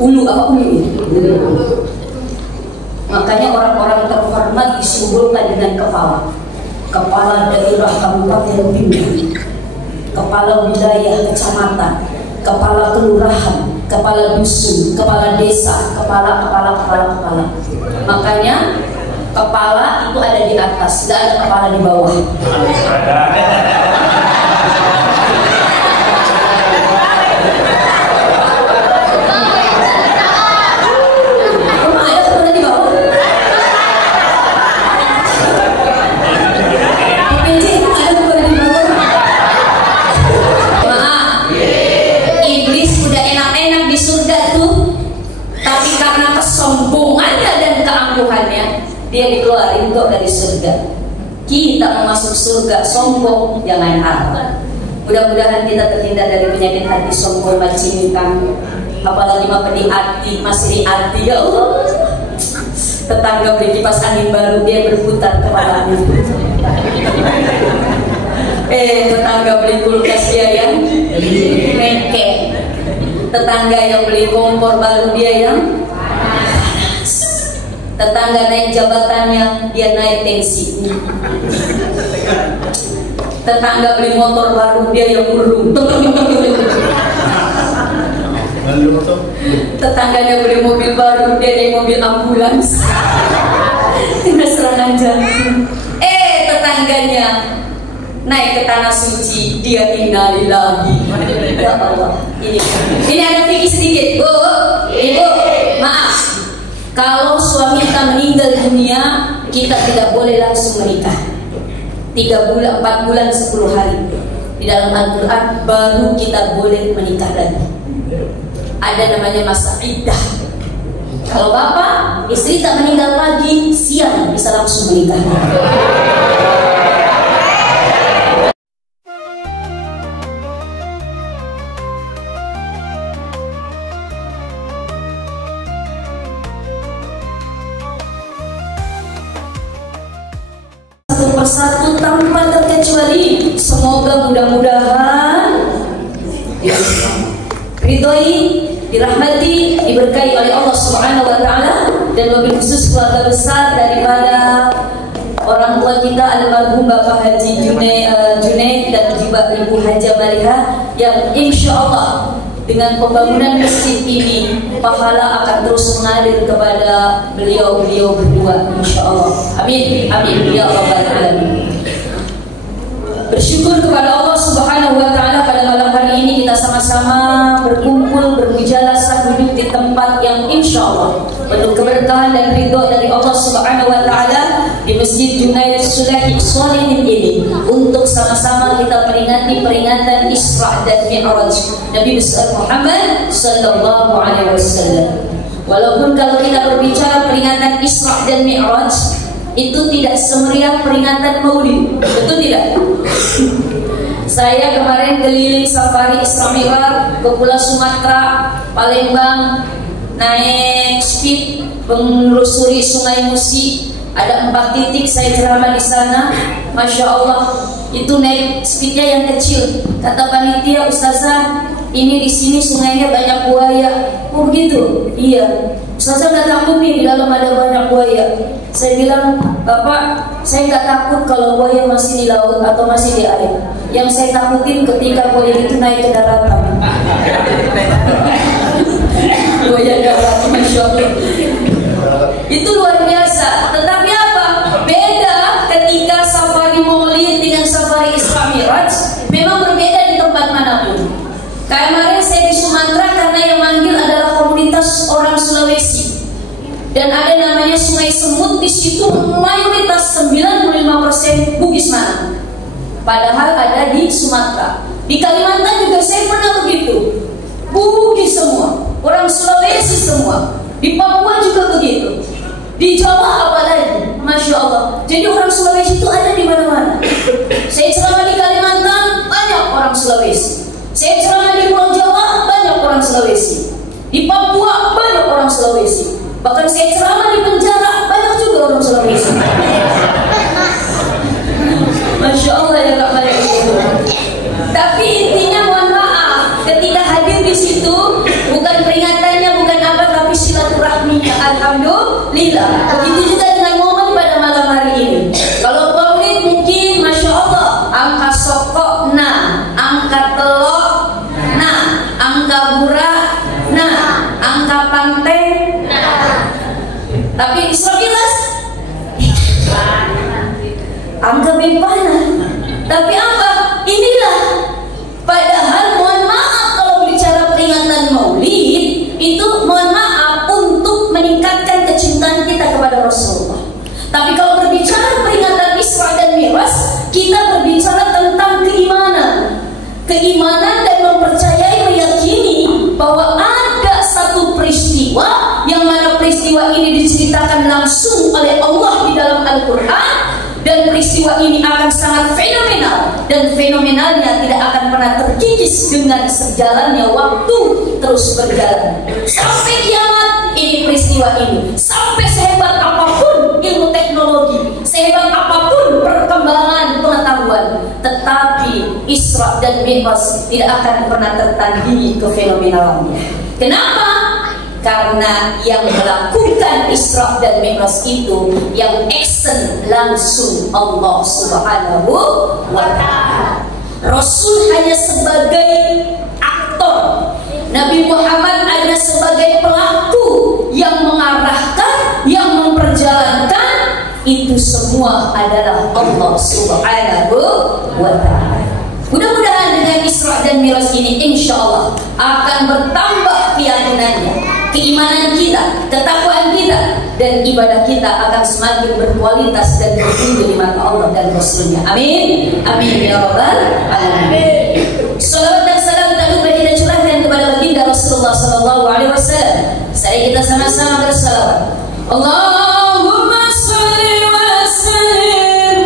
ulu apa ulu? Makanya orang-orang terhormat disimbolkan dengan kepala. Kepala daerah kabupaten Binjai, kepala wilayah kecamatan, kepala kelurahan, kepala dusun, kepala desa, kepala. Makanya kepala itu ada di atas, tidak ada kepala di bawah. Dia dikeluarin kok dari surga. Kita mau masuk surga sombong, jangan harap. Mudah-mudahan kita terhindar dari penyakit hati sombong, macinikan. Apalagi mah di hati, masih di hati, ya Allah. Tetangga beli kipas angin baru, dia berputar kepalanya. Tetangga beli kulkas dia yang mekek. Tetangga yang beli kompor baru dia yang tetangga naik jabatannya, dia naik tensi. Tetangga beli motor baru, dia yang murung. Tetangganya beli mobil baru, dia naik mobil ambulans. Tidak serangan jantung. Tetangganya naik ke tanah suci, dia innalillahi. Ya Allah. Ini ada fikih sedikit, Bu. Ibu, maaf. Kalau suami kita meninggal dunia, kita tidak boleh langsung menikah. 3 bulan, 4 bulan, 10 hari. Di dalam Al-Quran baru kita boleh menikah lagi. Ada namanya masa iddah. Kalau bapak, istri tak meninggal pagi, siang bisa langsung menikah. Persatu tanpa terkecuali. Semoga mudah-mudahan ridhoi, dirahmati, diberkahi oleh Allah Subhanahu wa taala, dan lebih khusus keluarga besar daripada orang tua kita almarhum Bapak Haji Junaid dan juga Ibu Haja Mariha, yang insya Allah dengan pembangunan masjid ini pahala akan terus mengalir kepada beliau-beliau berdua, insya Allah. Amin, amin ya rabbal alamin. Bersyukur kepada Allah Subhanahu wa taala, pada malam hari ini kita sama-sama berkumpul, bermujalasah, duduk di tempat yang insya Allah penuh keberkahan dan ridho dari Allah Subhanahu wa taala, di Masjid Junaid Sulahi Sholihin ini, untuk sama-sama kita peringati peringatan Isra dan Mi'raj Nabi besar Muhammad sallallahu alaihi wasallam. Walaupun kalau kita berbicara peringatan Isra dan Mi'raj itu tidak semeriah peringatan Maulid, betul tidak? Saya kemarin keliling safari Isra Mi'raj ke Pulau Sumatera, Palembang, naik speed menelusuri Sungai Musi. Ada 4 titik saya ceramah di sana. Masya Allah, itu naik speednya yang kecil. Kata panitia, Ustazah, ini di sini sungainya banyak buaya. Oh begitu? Iya. Ustazah nggak takut nih di dalam ada banyak buaya? Saya bilang, Bapak, saya nggak takut kalau buaya masih di laut atau masih di air. Yang saya takutin ketika buaya itu naik ke daratan. Buaya darat, Masya Allah. Itu luar biasa. Tetapi apa? Beda ketika safari Maulid dengan safari Isra Mi'raj. Memang berbeda di tempat manapun. Kemarin saya di Sumatera karena yang manggil adalah komunitas orang Sulawesi. Dan ada namanya Sungai Semut, di situ mayoritas 95% Bugis Manang. Padahal ada di Sumatera. Di Kalimantan juga saya pernah begitu. Bugis semua, orang Sulawesi semua. Di Papua juga begitu. Di Jawa apalagi, Masya Allah. Jadi orang Sulawesi itu ada di mana-mana. Saya ceramah di Kalimantan, banyak orang Sulawesi. Saya ceramah di Pulau Jawa, banyak orang Sulawesi. Di Papua, banyak orang Sulawesi. Bahkan saya ceramah di penjara, banyak juga orang Sulawesi. Masya Allah ya Kak Maria. Tapi intinya mohon maaf, ketika hadir di situ bukan peringatannya Alhamdulillah. Begitu juga dengan momen pada malam hari ini. Kalau maulid mungkin Masya Allah, angka sokok nah, angka telok nah, angka burak nah, angka pantai nah. Tapi Isra Mi'raj angka bepana. Tapi apa? Inilah. Padahal mohon maaf kalau bicara peringatan maulid itu mohon maaf untuk meningkatkan kecintaan kita kepada Rasulullah. Tapi kalau berbicara peringatan Isra dan Mi'raj, kita berbicara tentang keimanan. Keimanan dan mempercayai, meyakini bahwa ada satu peristiwa yang mana peristiwa ini diceritakan langsung oleh Allah di dalam Al-Quran. Dan peristiwa ini akan sangat fenomenal, dan fenomenalnya tidak akan pernah terkikis dengan sejalannya waktu terus berjalan sampai kiamat. Ini peristiwa ini sampai sehebat apapun ilmu teknologi, sehebat apapun perkembangan pengetahuan, tetapi Isra dan Mi'raj tidak akan pernah tertandingi kefenomenalannya. Kenapa? Karena yang melakukan Isra dan Mi'raj itu yang action langsung Allah Subhanahu wa ta'ala. Rasul hanya sebagai aktor, Nabi Muhammad hanya sebagai pelaku yang mengarahkan, yang memperjalankan. Itu semua adalah Allah Subhanahu wa ta'ala. Mudah-mudahan dengan Isra dan Mi'raj ini insya Allah akan bertambah keyakinannya, keimanan kita, ketakwaan kita, dan ibadah kita akan semakin berkualitas dan bertinggi di mata Allah dan Rasulnya. Amin. Amin ya rabbal alamin. Salawat dan salam tak lupa kita curahkan kepada baginda Rasulullah sallallahu alaihi wasallam. Saya kita sama-sama bersalawat. Allahumma shalli wa sallim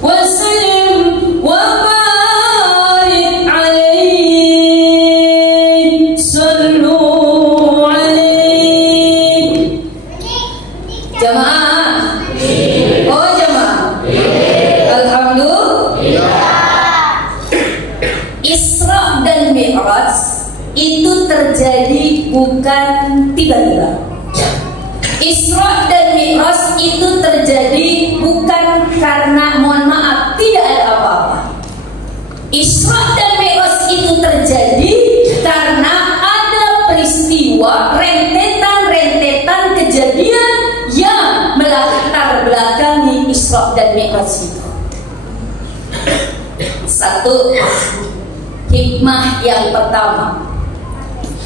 wa sallim wa barik alaihi. Sallu jamaah. Oh jamaah. Alhamdulillah. Isra dan Mi'raj itu terjadi bukan tiba-tiba. Isra dan Mi'raj itu terjadi bukan karena mohon maaf tidak ada apa-apa. Isra dan Mi'raj itu terjadi karena ada peristiwa rentetan kejadian yang melatar belakangi Isra dan Mi'raj itu. Satu, hikmah yang pertama,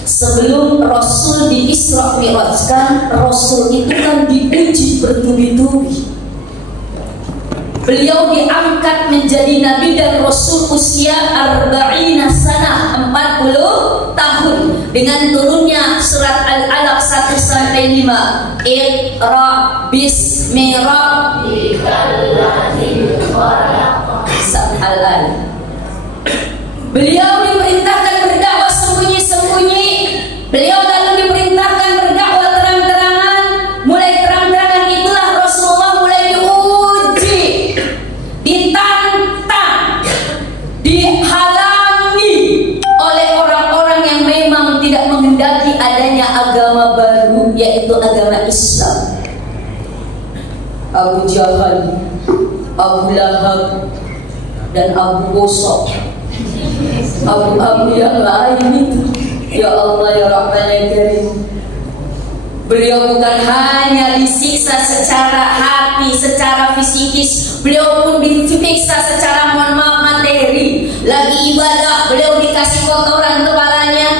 sebelum Rasul di Isra Mi'rajkan, Rasul itu kan diuji bertubi-tubi. Beliau diangkat menjadi Nabi dan Rasul usia 40 sanah, 40 tahun, dengan turunnya surat Al-Alaq 1-5. Iqra bismi rabbikal-ladzi khalaq. Beliau diperintahkan berdakwah sembunyi-sembunyi. Beliau lalu diperintahkan berdakwah terang-terangan. Mulai terang-terangan itulah Rasulullah mulai diuji, ditantang, dihalangi oleh orang-orang yang memang tidak menghendaki adanya agama baru, yaitu agama Islam. Abu Jahal, Abu Lahab, dan Abu Bosok, Abu yang lain itu. Ya Allah ya Rahman ya Karim. Beliau bukan hanya disiksa secara hati, secara fisikis, beliau pun disiksa secara mohon maaf materi. Lagi ibadah, beliau dikasih kotoran kepalanya.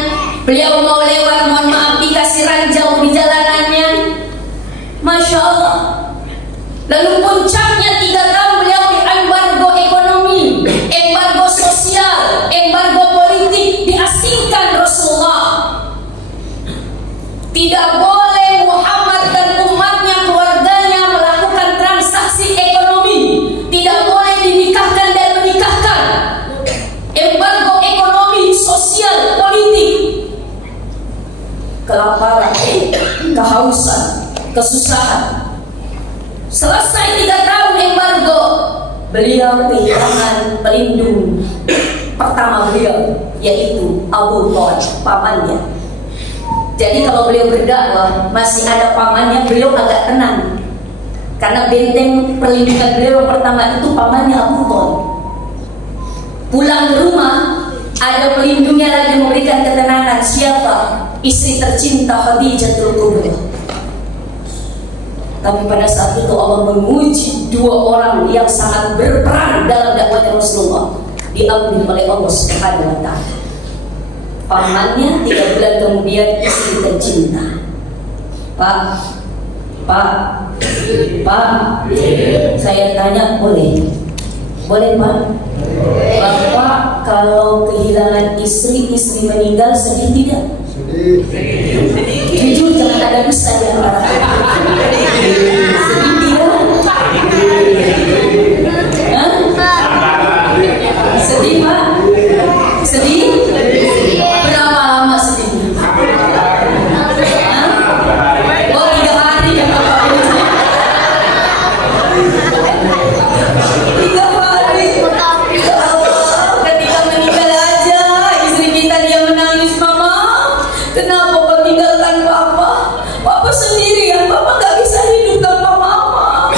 Beliau mau lewat, mohon maaf, dikasih ranjau di jalanannya. Masya Allah. Lalu puncaknya 3 tahun beliau di embargo ekonomi, embargo sosial, embargo politik, diasingkan Rasulullah. Tidak boleh Muhammad dan umatnya, keluarganya melakukan transaksi ekonomi. Tidak boleh dinikahkan dan menikahkan. Embargo ekonomi, sosial, politik. Kelaparan, kehausan, kesusahan. Selesai 3 tahun embargo, beliau kehilangan pelindung pertama beliau, yaitu Abu Thalib, pamannya. Jadi kalau beliau berdakwah masih ada pamannya, beliau agak tenang. Karena benteng perlindungan beliau yang pertama itu pamannya Abu Thalib. Pulang ke rumah ada pelindungnya lagi memberikan ketenangan. Siapa? Istri tercinta Khadijatul Kubra. Tapi pada saat itu Allah menguji dua orang yang sangat berperan dalam dakwahnya Rasulullah, diambil oleh Allah Subhanahu wa Ta'ala. Pamannya 3 bulan kemudian istri tercinta. Pak, saya tanya boleh? Boleh Pak? Bapak kalau kehilangan istri meninggal sedih tidak? Jujur jangan ada dusta di antara kita. Sedih tidak? Sedih Pak? Sedih? Berapa lama sedihnya? Oh 3 hari ya Bapak. 3 hari. Ketika meninggal aja istri kita dia menangis, Mama, kenapa kau tinggalkan Papa? Papa sendirian, Papa gak bisa hidup tanpa Mama.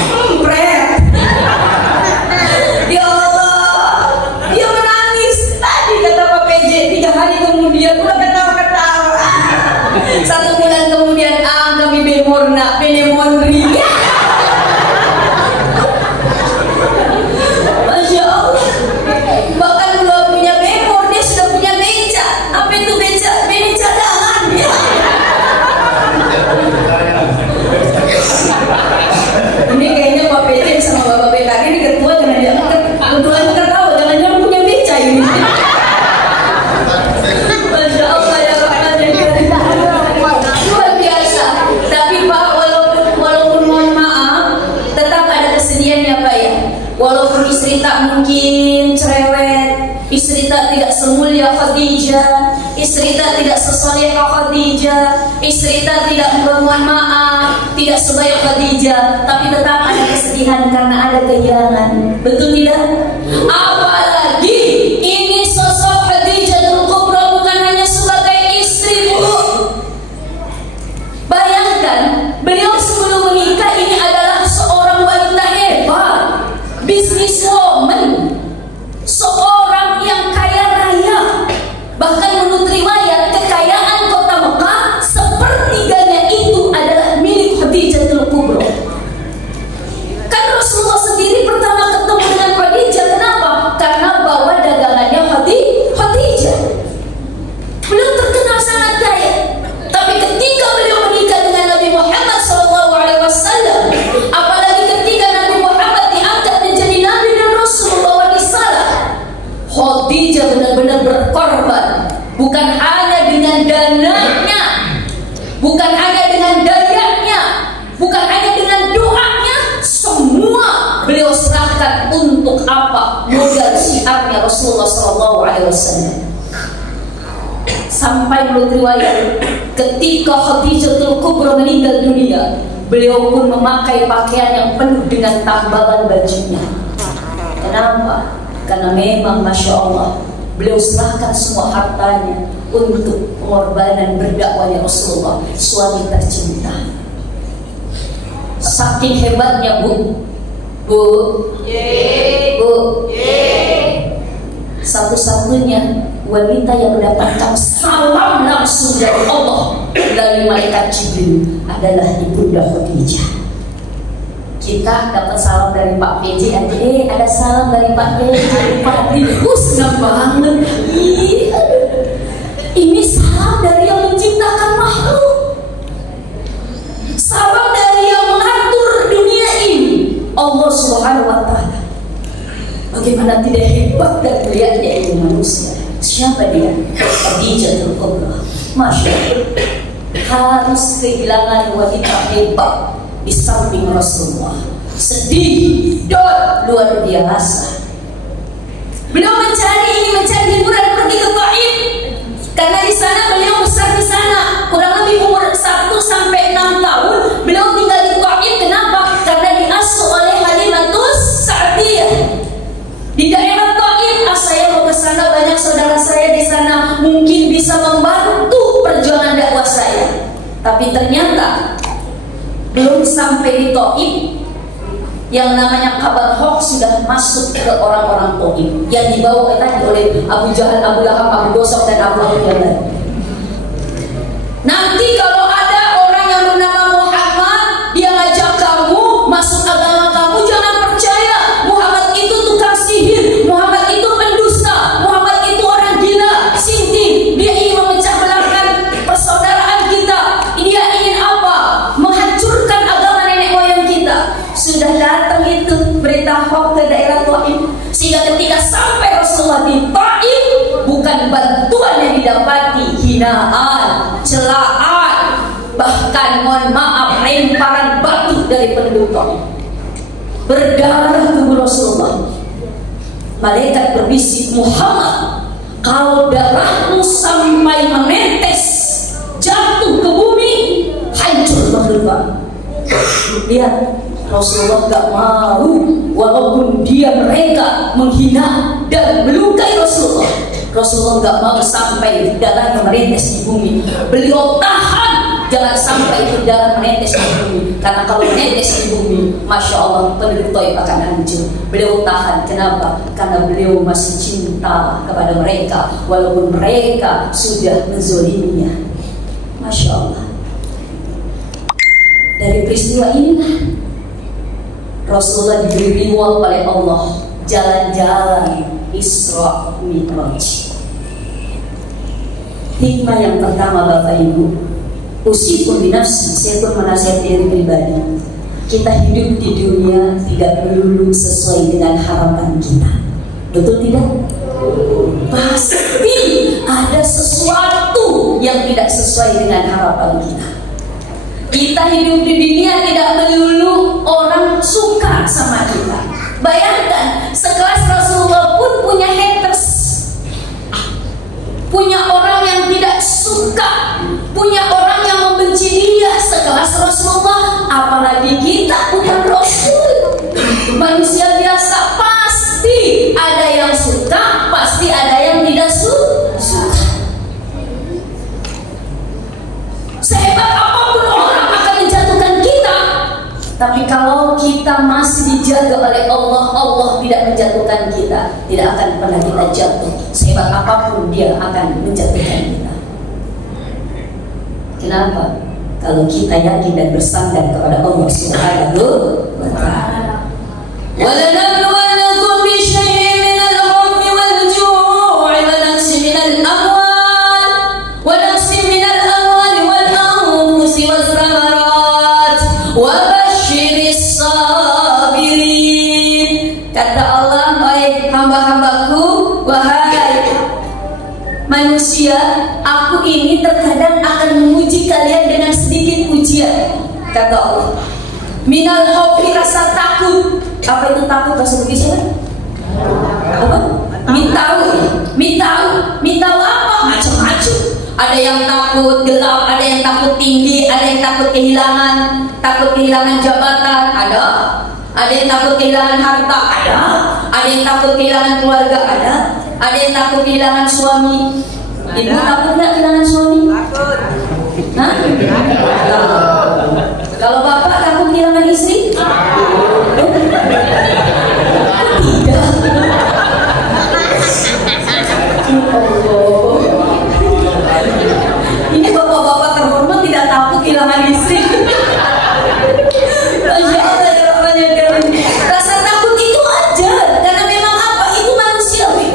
Pret. Ya Allah, dia menangis. Tadi kata Pak PJ 3 hari kemudian udah ketawa-ketawa. 1 bulan kemudian kami bemorna, penemonri. Masya Allah. Bahkan belum punya bemor, dia sudah punya beca. Apa itu beca? Beca cadangan. Ini kayaknya Pak PJ sama Bapak BKD ini ketua, jangan dia kebetulan ketawa, jangan punya beca ini. Masya Allah ya Rahman ya Karim. Luar biasa. Tapi Pak, walaupun mohon maaf, tetap ada kesedihannya Pak ya. Walaupun istri tak mungkin cerewet, istri tak tidak semulia Khadijah, istri tak tidak sesoleh Khadijah, istri tak tidak mohon maaf, tidak sebaik Khadijah, tapi tetap ada kesedihan karena ada kehilangan. Betul tidak? Apalagi ini sosok Khadijatul Kubra bukan hanya sebagai istri, Bu. Bayangkan, beliau sebelum menikah ini adalah seorang wanita hebat, businesswoman, seorang yang kaya raya. Bahkan menurut riwayat, kekayaan kota Mekah sepertiganya itu adalah milik Khadijatul Kubra. Kan Rasulullah sendiri pertama ketemu dengan Khadijah, kenapa? Karena bawa dagangannya Khadijah. Beliau terkenal sangat kaya. Tapi ketika beliau menikah dengan Nabi Muhammad SAW, apalagi ketika Nabi Muhammad diangkat menjadi Nabi dan Rasul membawa risalah, Khadijah benar-benar berkorban. Bukan hanya dengan dananya, bukan hanya dengan dayanya, bukan hanya dengan doanya, semua beliau serahkan untuk apa? Modal syiarnya Rasulullah SAW. Sampai menurut riwayat, ketika Khadijatul Kubra meninggal dunia, beliau pun memakai pakaian yang penuh dengan tambalan bajunya. Kenapa? Karena memang Masya Allah, beliau serahkan semua hartanya untuk pengorbanan berdakwahnya Rasulullah, suami tercinta. Saking hebatnya Bu, satu-satunya wanita yang mendapatkan salam langsung dari Allah dari malaikat Jibril adalah Ibunda Khadijah. Kita dapat salam dari Pak PJ, ada salam dari Pak PJ, Pak Di. Senang banget. Ini salam dari yang menciptakan makhluk, salam dari yang mengatur dunia ini, Allah Subhanahu wa Ta'ala. Bagaimana tidak hebat dan mulianya itu manusia. Siapa dia? Khadijatul Kubra. Masya Allah, harus kehilangan wanita hebat di samping Rasulullah. Sedih dan luar biasa. Beliau mencari hiburan, pergi ke Taif. Karena di sana beliau besar di sana, kurang lebih umur 1 sampai 6 tahun. Beliau tinggal di Taif. Kenapa? Karena diasuh oleh Halimatus Sa'diyah. Di daerah Taif, saya mau ke sana, banyak saudara saya di sana, mungkin bisa membantu perjuangan dakwah saya. Tapi ternyata belum sampai di Taif, yang namanya kabar hoax sudah masuk ke orang-orang Taif yang dibawa tadi oleh Abu Jahal, Abu Lahab, Abu Gosok dan Abu Lahab. Nanti kalau ada orang yang bernama Muhammad, dia ngajak kamu masuk agama kamu, jangan percaya. Muhammad itu tukang sihir, Muhammad itu pendusta, Muhammad itu orang gila, sinting. Dia ingin memecah belahkan persaudaraan kita. Dia ingin apa? Menghancurkan agama nenek moyang kita. Sudah datang itu berita hoax ke daerah Taif, sehingga ketika sampai Rasulullah di Taif, bukan bantuan yang didapati, hinaan, celaan, bahkan mohon maaf lemparan batu dari penduduk Taif. Berdarah tubuh Rasulullah. Malaikat berbisik, Muhammad, kalau darahmu sampai menetes jatuh ke bumi, hancur penduduk. Lihat, Rasulullah gak mau, walaupun dia mereka menghina dan melukai Rasulullah. Rasulullah gak mau sampai darahnya menetes di bumi. Beliau tahan jangan sampai itu darah menetes di bumi, karena kalau menetes di bumi, Masya Allah, penduduk Taif akan hancur. Beliau tahan, kenapa? Karena beliau masih cinta kepada mereka, walaupun mereka sudah menzoliminya. Masya Allah. Dari peristiwa inilah Rasulullah diberi reward oleh Allah, jalan-jalan Isra Mi'raj. Hikmah yang pertama, Bapak Ibu, usikum binafsi, saya pun menasihati diri pribadi. Kita hidup di dunia tidak melulu sesuai dengan harapan kita. Betul tidak? Pasti ada sesuatu yang tidak sesuai dengan harapan kita. Kita hidup di dunia tidak melulu orang suka sama kita. Bayangkan, sekelas Rasulullah pun punya haters, punya orang yang tidak suka, punya orang yang membenci dia sekelas Rasulullah. Apalagi kita bukan Rasul, manusia biasa. Pasti ada yang suka, pasti ada yang tidak suka. Sehebat apapun orang akan menjatuhkan kita, tapi kalau kita masih dijaga oleh Allah, Allah tidak menjatuhkan kita, tidak akan pernah kita jatuh. Sehebat apapun dia akan menjatuhkan kita. Kenapa? Kalau kita yakin dan bersandar kepada Allah Subhanahu wa ta'ala. وَلَنَبْلُوَنَّكُمْ بِشَيْءٍ مِنَ الْخَوْفِ وَالْجُوعِ وَنَقْصٍ مِنَ الْأَمْوَالِ وَالْأَنفُسِ وَالثَّمَرَاتِ وَبَشِّرِ الصَّابِرِينَ. Kata Allah, wahai hamba-hambaku, wahai manusia, aku ini terkadang akan menguji kalian dengan sedikit ujian. Kata Allah, minal khawfi, rasa takut. Apa itu takut bahasa Indonesia? Apa? Mitau apa? Macam-macam. Ada yang takut gelap, ada yang takut tinggi, ada yang takut kehilangan jabatan, ada yang takut kehilangan harta, ada yang takut kehilangan keluarga, ada yang takut kehilangan suami. Ibu takut nggak kehilangan suami? Takut. Hah? Kalau bapak takut kehilangan istri? Ini bapak-bapak terhormat tidak takut kehilangan istri. Rasa takut itu wajar, karena memang apa? Itu manusiawi.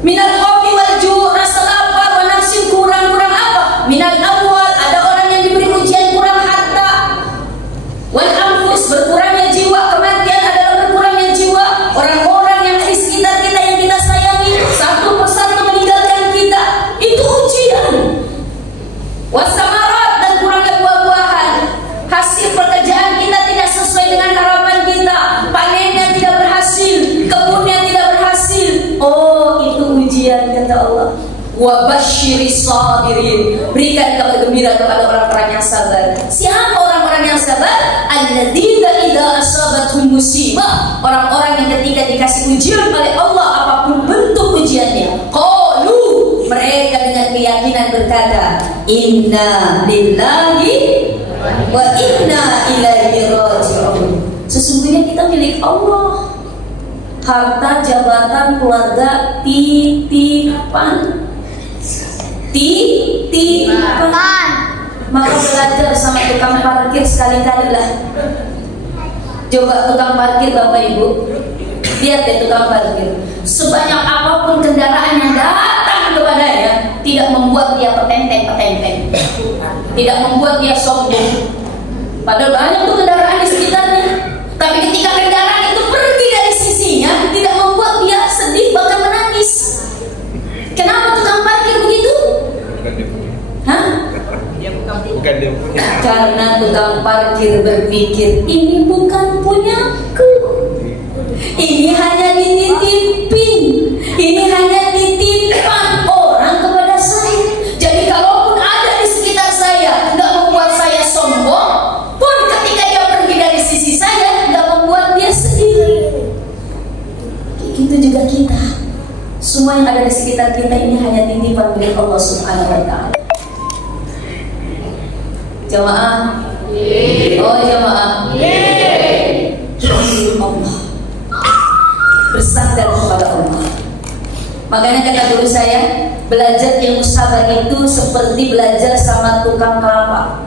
Minal khawfi wal ju', rasa lapar, wa nafsin, kurang apa? Minal amwal, ada orang yang diberi ujian kurang harta. Wal anfus, berkurangnya jiwa, kematian adalah berkurangnya jiwa. Orang-orang yang di sekitar kita yang kita sayangi satu persatu meninggalkan kita, itu ujian. Wasamarat, dan kurangnya buah-buahan. Hasil pekerjaan kita tidak sesuai dengan harapan kita, panennya tidak berhasil, kebunnya tidak berhasil. Oh, itu ujian, kata Allah. Wa basyiris sabirin, berikan kabar gembira kepada orang-orang yang sabar. Siapa orang-orang yang sabar? Alladzina idza asabatuhum musibah, orang-orang yang ketika dikasih ujian oleh Allah, apapun bentuk ujiannya, qalu, mereka dengan keyakinan berkata, inna lillahi wa inna ilaihi raji'un. Sesungguhnya kita milik Allah. Harta, jabatan, keluarga titipan. Titipan. Maka belajar sama tukang parkir sekali-kali lah. Coba tukang parkir Bapak Ibu, lihat deh tukang parkir. Sebanyak apapun kendaraan yang datang kepadanya, tidak membuat dia petenteng-petenteng, tidak membuat dia sombong. Padahal banyak tuh kendaraan di sekitarnya, tapi ketika kendaraan itu pergi dari sisinya, tidak membuat dia sedih bahkan menangis. Kenapa tukang parkir begitu? Hah? Karena tukang parkir berpikir, ini bukan punyaku, ini hanya dititipin, ini hanya titipan orang kepada saya. Jadi kalaupun ada di sekitar saya, nggak membuat saya sombong, pun ketika dia pergi dari sisi saya, nggak membuat dia sedih. Gitu juga kita. Semua yang ada di sekitar kita ini hanya titipan milik Allah Subhanahu wa Ta'ala. Jamaah, oh jamaah, Allah bersandar kepada Allah. Makanya kata guru saya, belajar ilmu sabar itu seperti belajar sama tukang kelapa.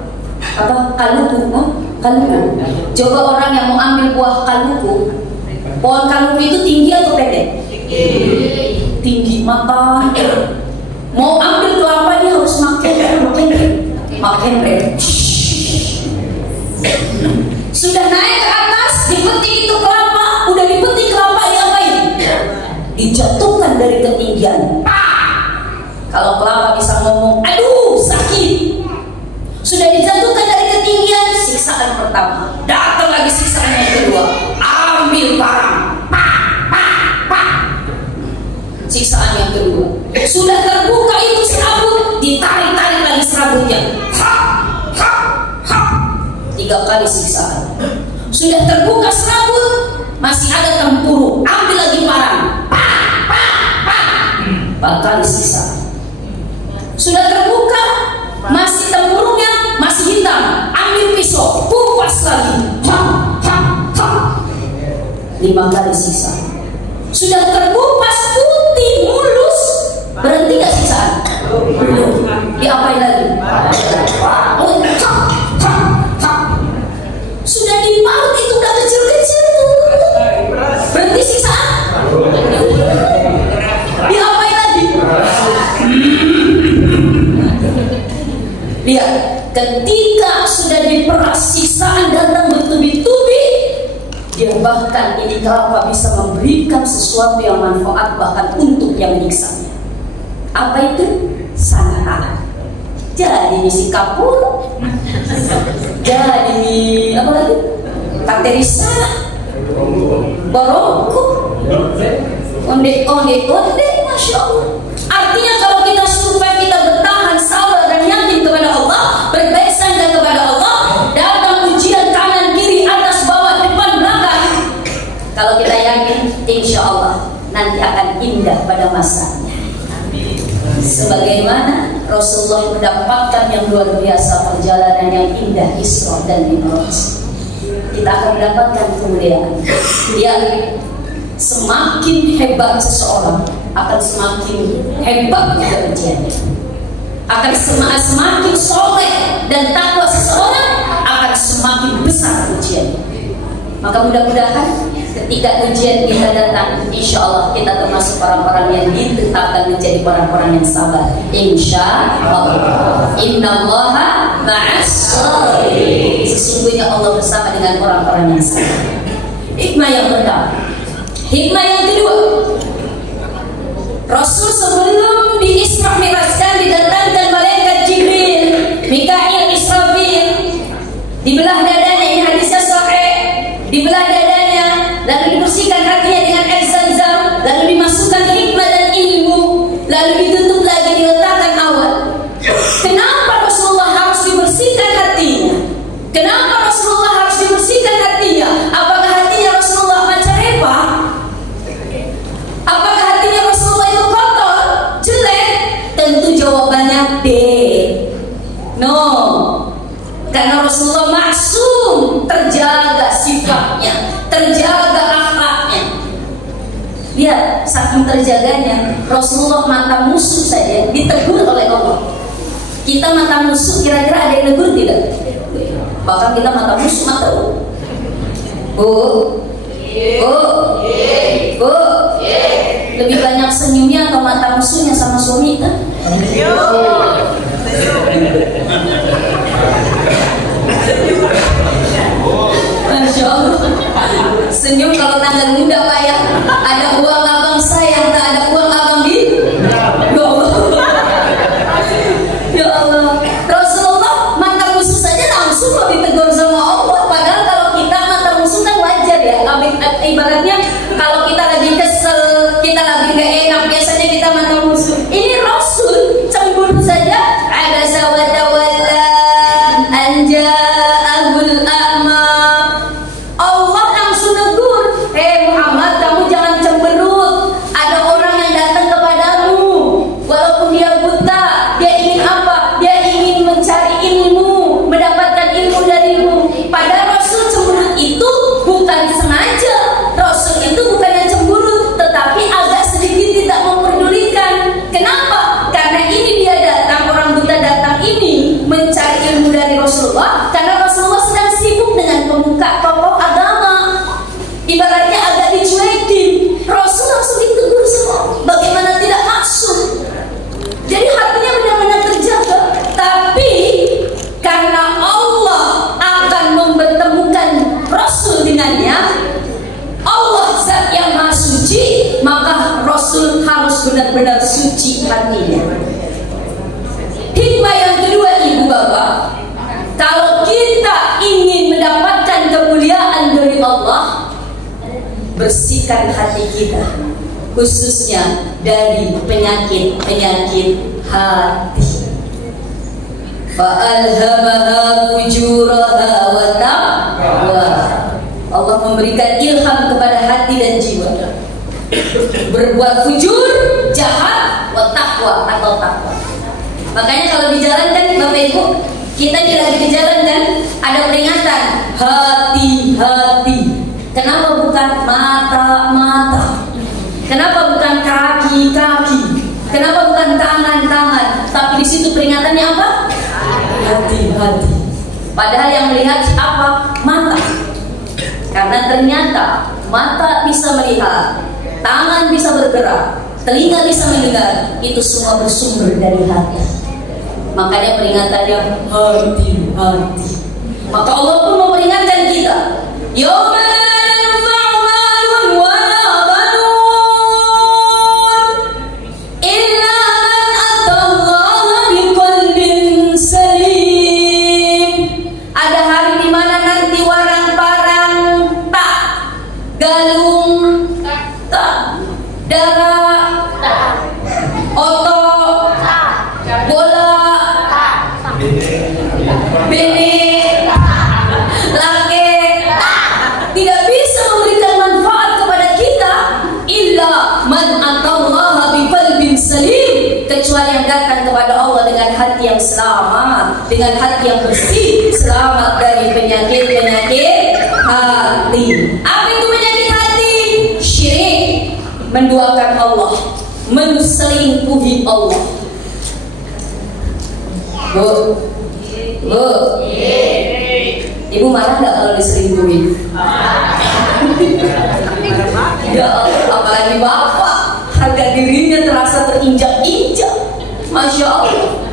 Apa? Kaluku, kaluku. Coba orang yang mau ambil buah kaluku, pohon kaluku itu tinggi atau pendek? Tinggi, matang. Mau ambil kelapanya harus makin pendek. Sudah naik ke atas, dipetik itu kelapa, udah dipetik kelapa diapain? Dijatuhkan dari ketinggian. Kalau kelapa bisa ngomong, aduh sakit. Sudah dijatuhkan dari ketinggian, siksaan pertama. Datang lagi siksaan yang kedua, ambil parang. Siksaan yang kedua, sudah terbuka itu serabut, ditarik-tarik lagi serabutnya. 3 kali siksaan. Sudah terbuka serabut, masih ada tempurung, ambil lagi parang. 4 kali siksaan. Sudah terbuka, masih tempurungnya masih hitam, ambil pisau, kupas lagi. 5 kali siksaan. Sudah terkupas putih mulus, berhenti gak siksaan? Belum. Diapain lagi? Sudah diparut itu udah kecil-kecil tuh, berhenti siksaan? Diapain lagi? Lihat, ketika sudah diperas siksaan datang bertubi-tubi, dia bahkan ini kelapa bisa memberikan sesuatu yang manfaat bahkan untuk yang menyiksanya. Apa itu? Santan. Jadi misi kapur, jadi apa lagi? Katerisa, borongku, onde, masya Allah. Artinya kalau kita supaya kita bertahan sabar dan yakin kepada Allah, berbaik sangka kepada Allah, datang ujian kanan kiri atas bawah depan belakang. Kalau kita yakin, insya Allah nanti akan indah pada masanya. Sebagaimana Rasulullah mendapatkan yang luar biasa perjalanan yang indah Isra dan Mi'raj, kita akan mendapatkan kemuliaan. Yang semakin hebat seseorang akan semakin hebat juga ujiannya. Akan semakin soleh dan takwa seseorang akan semakin besar ujiannya. Maka mudah-mudahan ketika ujian kita datang, insya Allah kita termasuk orang-orang yang ditetapkan menjadi orang-orang yang sabar. Insya Allah. Innallaha ma'as-sabirin. Sesungguhnya Allah bersama dengan orang-orang yang sabar. Hikmah yang pertama. Hikmah yang kedua, Rasul sebelum di Isra Mi'rajkan didatangkan malaikat Jibril, Mikail, Israfil, dibelah dadanya, ini hadisnya sahih, dibelah dadanya, lalu dibersihkan hatinya dengan air Zam-Zam, lalu dimasukkan hikmah dan ilmu, lalu ditutup lagi, diletakkan awal. Kenapa Rasulullah harus dibersihkan hatinya? Kenapa Rasulullah harus dibersihkan hatinya? Apakah hatinya Rasulullah macarepa? Apakah hatinya Rasulullah itu kotor, jelek? Tentu jawabannya B. Rasulullah maksum, terjaga sifatnya, terjaga akhlaknya. Lihat, saking terjaganya Rasulullah mata musuh saja ditegur oleh Allah. Kita mata musuh kira-kira ada yang negur tidak? Bahkan kita mata musuh mata Bu, lebih banyak senyumnya atau mata musuhnya sama suami kan? Masya Allah. Senyum kalau tanggal muda Pak ya. Ada uang abang sayang, tak ada uang abang di. Ya Allah. Ya Allah. Rasulullah mata musuh saja langsung kok ditegur sama Allah. Padahal kalau kita mata musuh kan wajar ya. Ibaratnya kalau kita lagi kesel, kita lagi gak enak, biasanya kita mata musuh. Ini Rasul cemburu saja. Ada sawadawala anja abul a'ma. Allah langsung negur, Muhammad, kamu jangan cemberut. Ada orang yang datang kepadamu, walaupun dia buta, dia ingin apa? Dia ingin mencari ilmu, mendapatkan ilmu darimu. Padahal Rasul cemberut itu bukan sengaja. Rasul itu bukan yang cemberut, tetapi agak sedikit tidak memperdulikan. Kenapa? Karena ini dia datang, orang buta datang ini mencari ilmu dari Rasulullah, karena Rasulullah sedang sibuk dengan pemuka tokoh agama. Ibaratnya agak dicuekin. Rasul langsung ditegur semua. Bagaimana tidak maksud? Jadi hatinya benar-benar terjaga. Tapi karena Allah akan mempertemukan Rasul dengannya, Allah zat yang maha suci, maka Rasul harus benar-benar suci hatinya. Hikmah yang kedua, ibu bapak, kalau kita ingin mendapatkan kemuliaan dari Allah, bersihkan hati kita, khususnya dari penyakit-penyakit hati. Fa'alhamaha fujuraha wa taqwa. Allah memberikan ilham kepada hati dan jiwa berbuat fujur, jahat, wa taqwa atau takwa. Makanya kalau di jalan kan Bapak Ibu, kita lagi di jalan kan ada peringatan hati-hati. Kenapa bukan mata-mata? Kenapa bukan kaki-kaki? Kenapa bukan tangan-tangan? Tapi di situ peringatannya apa? Hati-hati. Padahal yang melihat apa? Mata. Karena ternyata mata bisa melihat, tangan bisa bergerak, telinga bisa mendengar. Itu semua bersumber dari hati. Makanya peringatannya hati-hati. Maka Allah pun memperingatkan kita. Yauma hati yang selamat, dengan hati yang bersih, selamat dari penyakit-penyakit hati. Apa itu penyakit hati? Syirik, menduakan Allah, menselingkuhi Allah. Bu, Ibu marah nggak kalau diselingkuhi? Ya Allah, apalagi bapak, harga dirinya terasa terinjak-injak. Masya Allah.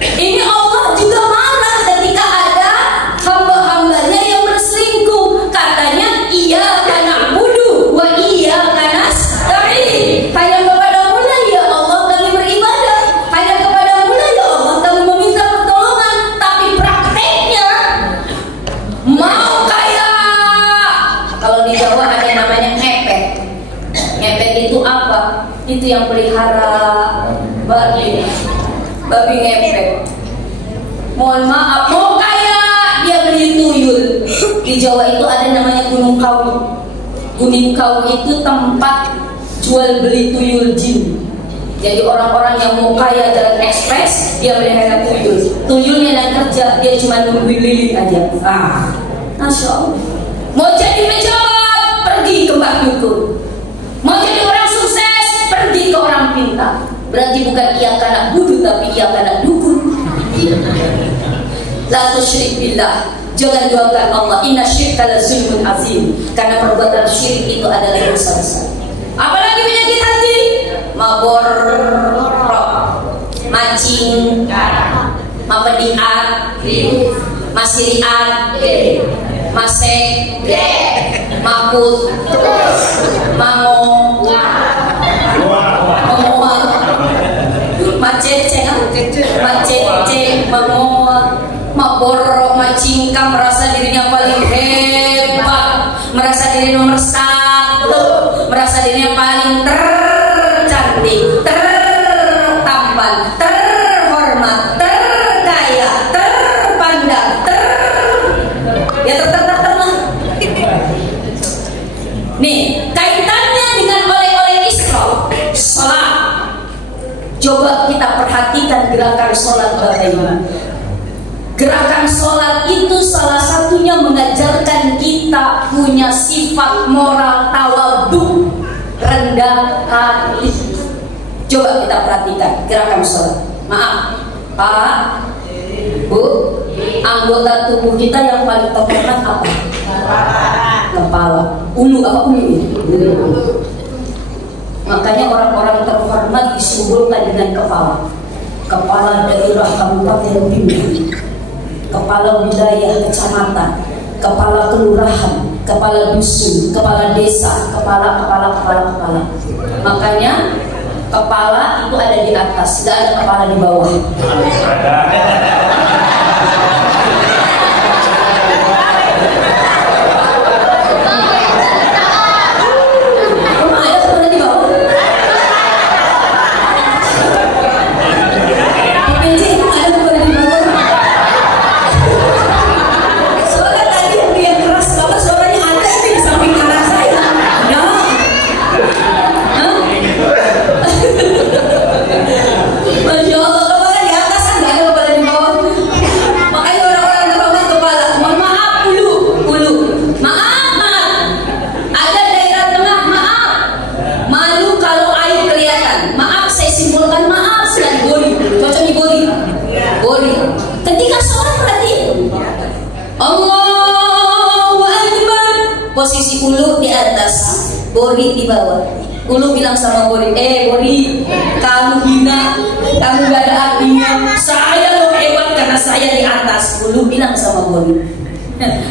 Ini Allah juga marah ketika ada hamba-hambanya yang berselingkuh. Katanya iyyaka na'budu wa iyyaka nasta'in. Hanya kepadamu lah ya Allah kami beribadah, hanya kepadamu lah ya Allah kami meminta pertolongan. Tapi prakteknya mau kayak, kalau di Jawa ada yang namanya ngepet. Ngepet itu apa? Itu yang pelihara babi ngepet. Mohon maaf, mau kayak dia beli tuyul. Di Jawa itu ada namanya Gunung Kawi. Gunung Kawi itu tempat jual beli tuyul jin. Jadi orang-orang yang mau kaya jalan ekspres, dia melihara tuyul. Tuyulnya yang kerja, dia cuma nungguin lilin aja. Masya Allah. Mau jadi pejabat, pergi ke Mbak Dukun. Mau jadi orang sukses, pergi ke orang pintar. Berarti bukan ia kanak budu, tapi ia kanak dukun. La tusyrik billah. Jangan duakan Allah. Inna syirka la zulmun azim. Karena perbuatan syirik itu adalah dosa besar. Apalagi penyakit hati, mabor, macing, mapediat, masiriat, masek, makut, mangong, mengoak, macece, mengoak, mabor, macingkam, merasa dirinya paling hebat, merasa dirinya nomor satu, merasa dirinya paling tercantik, tertampan, terhormat, terkaya, terpandang, ya terlah. Nih, kaitannya dengan oleh-oleh Isra, sholat. Coba kita perhatikan gerakan sholat bagaimana. Gerakan sholat itu salah satunya mengajarkan kita punya sifat moral tawadhu, rendah hati. Coba kita perhatikan gerakan sholat. Maaf, Pak, Bu, anggota tubuh kita yang paling terhormat apa? Kepala. Ulu apa ulu? Makanya orang-orang terhormat disimbolkan dengan kepala. Kepala daerah kabupaten Bimbing, kepala wilayah kecamatan, kepala kelurahan, kepala dusun, kepala desa, kepala. Makanya kepala itu ada di atas, tidak ada kepala di bawah. Posisi ulu di atas, Bori di bawah. Ulu bilang sama Bori, Bori, kamu hina, kamu gak ada artinya. Saya lo hebat karena saya di atas. Ulu bilang sama Bori.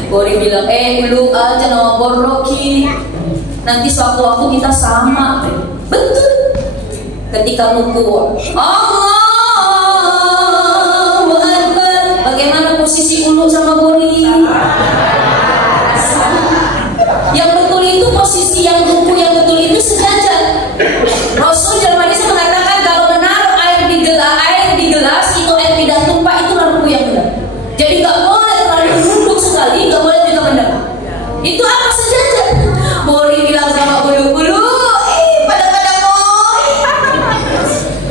Bori bilang, Ulu aja nama Boroki. Nanti suatu-waktu kita sama. Betul. Ketika ruku, Allahu Akbar. Bagaimana posisi ulu sama Bori? Yang betul itu posisi yang ruku yang betul itu sejajar. Rasul dalam hadis mengatakan kalau menaruh air di gelas itu air tidak tumpah, itu ruku yang benar. Jadi nggak boleh terlalu nunduk sekali, nggak boleh juga mendekat. Itu apa sejajar? Bori bilang sama ulu, pada ngoi.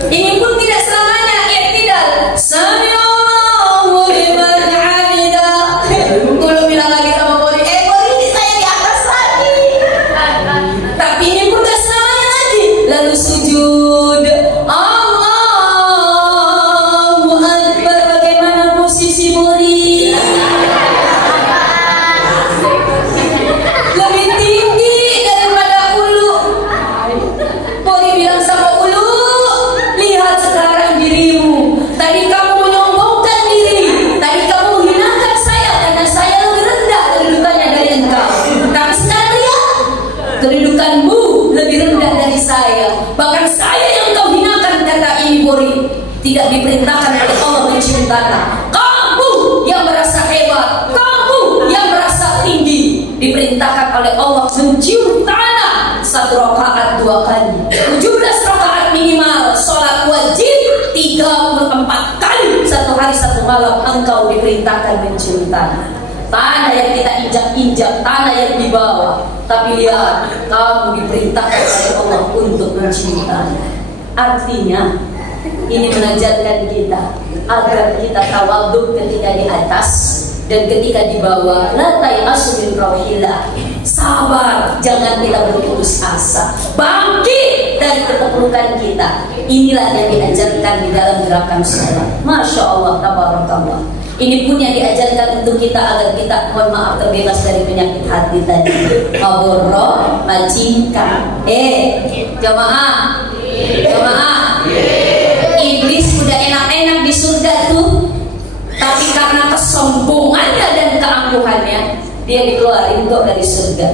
Ini pun tidak selamanya tidak. Sami'allahu liman hamidah. Ulu bilang lagi sama Bori, saya di atas lagi. Tapi ini pun gak selamanya lagi. Lalu sujud. Allahu Akbar. Bagaimana posisi Bori? Lebih tinggi daripada ulu. Bori bilang sama ulu, lihat sekarang dirimu. Tadi kamu menyombongkan diri, tadi kamu hinakan saya karena saya lebih rendah kedudukannya dari engkau. Tapi sekarang lihat, kedudukanmu lebih rendah dari saya. Bahkan saya yang kau hinakan, kata ini Bori. Tidak diperintahkan oleh Allah mencium tanah. Kamu yang merasa hebat, kamu yang merasa tinggi, diperintahkan oleh Allah mencium tanah 1 rakaat 2 kali, 17 rakaat minimal. Sholat wajib 34 kali 1 hari 1 malam. Engkau diperintahkan mencium tanah. Tanah yang kita injak-injak, tanah yang di bawah. Tapi lihat, kamu diperintahkan oleh Allah untuk mencium tanah. Artinya ini mengajarkan kita agar kita tawadhu ketika di atas dan ketika di bawah. La tayasu min rauhillah. Sabar, jangan kita berputus asa. Bangkit dari keterpurukan kita. Inilah yang diajarkan di dalam gerakan sholat. Masya Allah, tabarakallah. Ini pun yang diajarkan untuk kita agar kita, mohon maaf, terbebas dari penyakit hati tadi. Maborro, majikan. Jamaah, jamaah. Iblis udah enak-enak di surga tuh, tapi karena kesombongannya dan keangkuhannya, dia dikeluarin kok dari surga.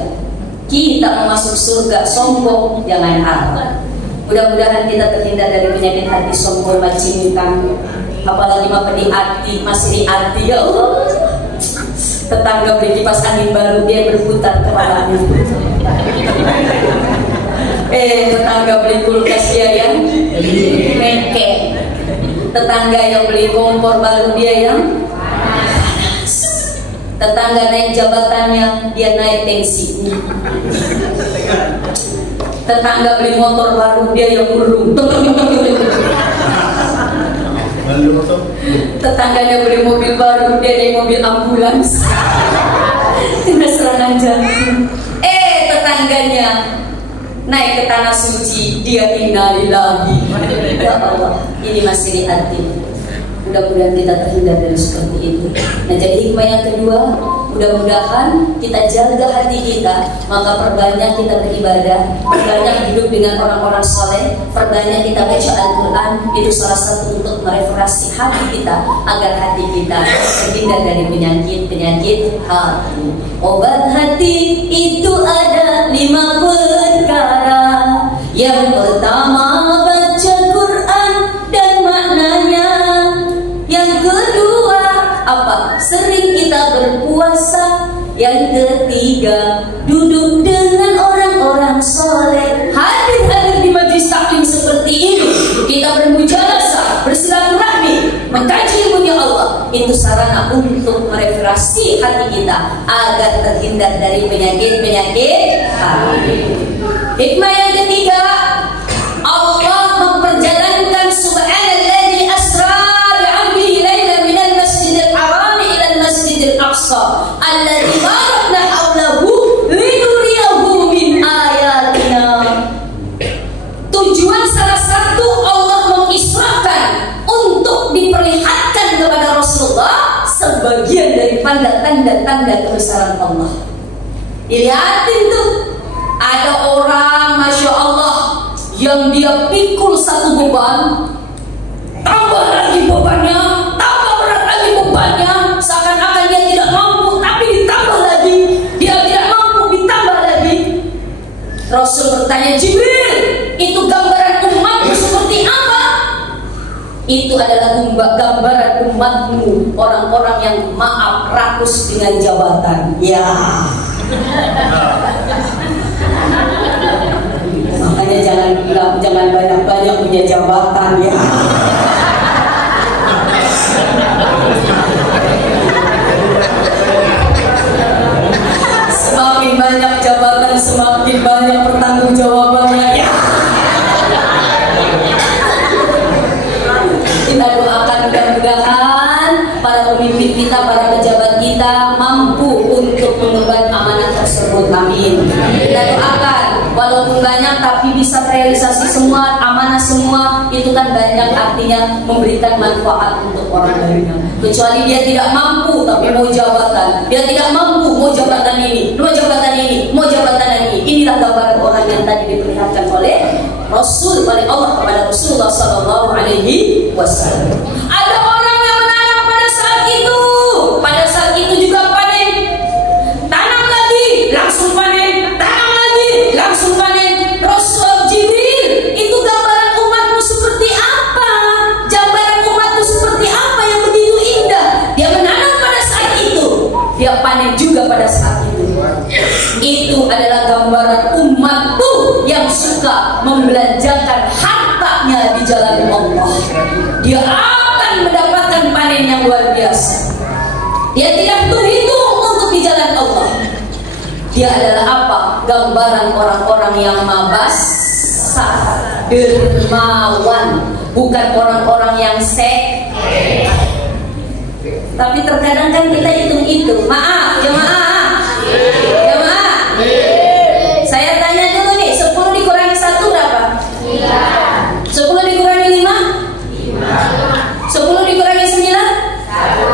Kita mau masuk surga sombong, jangan harap. Mudah-mudahan kita terhindar dari penyakit hati sombong, majikan. Apalagi di hati, masih di hati, ya Allah. Tetangga beli kipas angin baru, dia berputar kepalanya. Tetangga beli kulkas, dia yang mengke. Tetangga yang beli kompor baru, dia yang panas. Tetangga naik jabatannya, dia naik tensinya. Tetangga beli motor baru, dia yang murung. Tetangganya beli mobil baru, dia naik mobil ambulans. Kena serangan jantung. Tetangganya naik ke tanah suci, dia innalillahi. Ya Allah, ini masih di hati. Mudah-mudahan kita terhindar dari seperti itu. Nah, jadi hikmah yang kedua, mudah-mudahan kita jaga hati kita, maka perbanyak kita beribadah, perbanyak hidup dengan orang-orang soleh, perbanyak kita baca Al-Quran. Itu salah satu untuk merefreshi hati kita agar hati kita terhindar dari penyakit hati. Obat hati itu ada 5 perkara. Yang pertama, baca Quran dan maknanya. Yang kedua, sering kita berpuasa. Yang ketiga, duduk dengan orang-orang soleh. Hadir di majlis taklim seperti ini, kita bermujalasah, bersilaturahmi, mengkaji ilmunya Allah. Itu sarana untuk merefreshi hati kita agar terhindar dari penyakit hati. Hikmah yang ketiga, Allah memperjalankan subhanalladzi asra bi'abdihi lailan minal masjidil haram ila al-masjidil aqsa alladzi barakna hawlahu linuriyahu min ayatina. Tujuan salah satu Allah mengisrakan untuk diperlihatkan kepada Rasulullah sebagian dari tanda-tanda kebesaran Allah. Dilihatin tuh, ada orang Masya Allah yang dia pikul satu beban, tambah lagi bebannya, tambah berat lagi bebannya, seakan-akan dia tidak mampu, tapi ditambah lagi, dia tidak mampu, ditambah lagi. Rasul bertanya, Jibril, itu gambaran umatmu seperti apa? Itu adalah gambaran umatmu, orang-orang yang maaf rakus dengan jabatan. Ya. Makanya jangan banyak-banyak punya jabatan, ya. Semakin banyak jabatan, semakin banyak pertanggungjawabannya, ya. Kita doakan mudah-mudahan para pemimpin kita, para pejabat kita mampu untuk mengemban amanah tersebut. Amin. Kita doakan, walaupun banyak tapi bisa terrealisasi semua, amanah semua, itu kan banyak, artinya memberikan manfaat untuk orang lainnya. Kecuali dia tidak mampu tapi mau jabatan, dia tidak mampu mau jabatan ini, mau jabatan ini, mau jabatan ini. Inilah gambaran orang yang tadi diperlihatkan oleh Rasul, oleh Allah kepada Rasulullah Sallallahu Alaihi Wasallam. Ada orang yang menanam pada saat itu juga panen, tanam lagi, langsung panen, tanam lagi, langsung panen. Rasul Jibril, itu gambaran umatmu seperti apa? Gambaran umatmu seperti apa yang begitu indah? Dia menanam pada saat itu, dia panen juga pada saat itu. Itu adalah gambaran umatmu yang suka membelanjakan hartanya di jalan Allah. Dia akan mendapatkan panen yang luar biasa. Dia tidak berhitung untuk di jalan Allah. Dia adalah apa? Gambaran orang-orang yang mabas dermawan, bukan orang-orang yang tapi terkadang kan kita hitung-hitung. Maaf, jemaah. Saya tanya dulu nih, 10 dikurangi 1 berapa? 10 dikurangi 5? 10 dikurangi 9?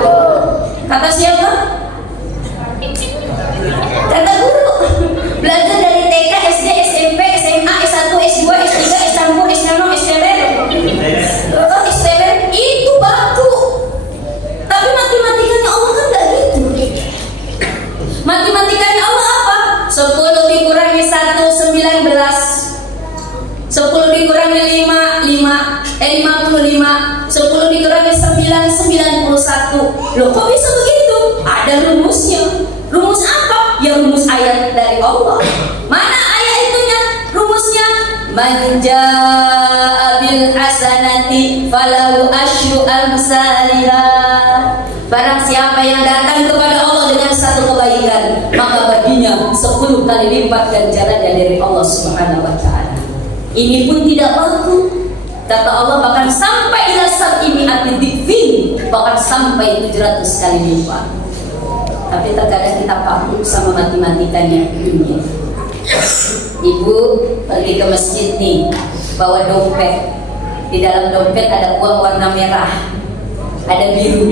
1. Kata siapa? Kata guru. Belajar dari TK, SD, SMP, SMA, S1, S2, S3, S1, S0, S2, itu baku. Tapi matematikanya Allah kan gak gitu. Matematikanya Allah apa? 10 dikurangi 1, 19. 10 dikurangi 55. 10 dikurangi 9, 91. Loh kok bisa begitu? Ada rumusnya. Rumus apa? Ya rumus ayat dari Allah. Mana ayat itunya? Rumusnya man jaa bil hasanati falahu asyru amsalha. Barang siapa yang datang kepada Allah dengan satu kebaikan, maka baginya 10 kali lipat ganjarannya dari Allah Subhanahu wa taala. Ini pun tidak baku. Kata Allah bahkan sampai ila sab'ini atidifin, bahkan sampai 700 kali lipat. Tapi terkadang kita paku sama matematikanya ini. Ibu pergi ke masjid nih, bawa dompet. Di dalam dompet ada uang warna merah, ada biru,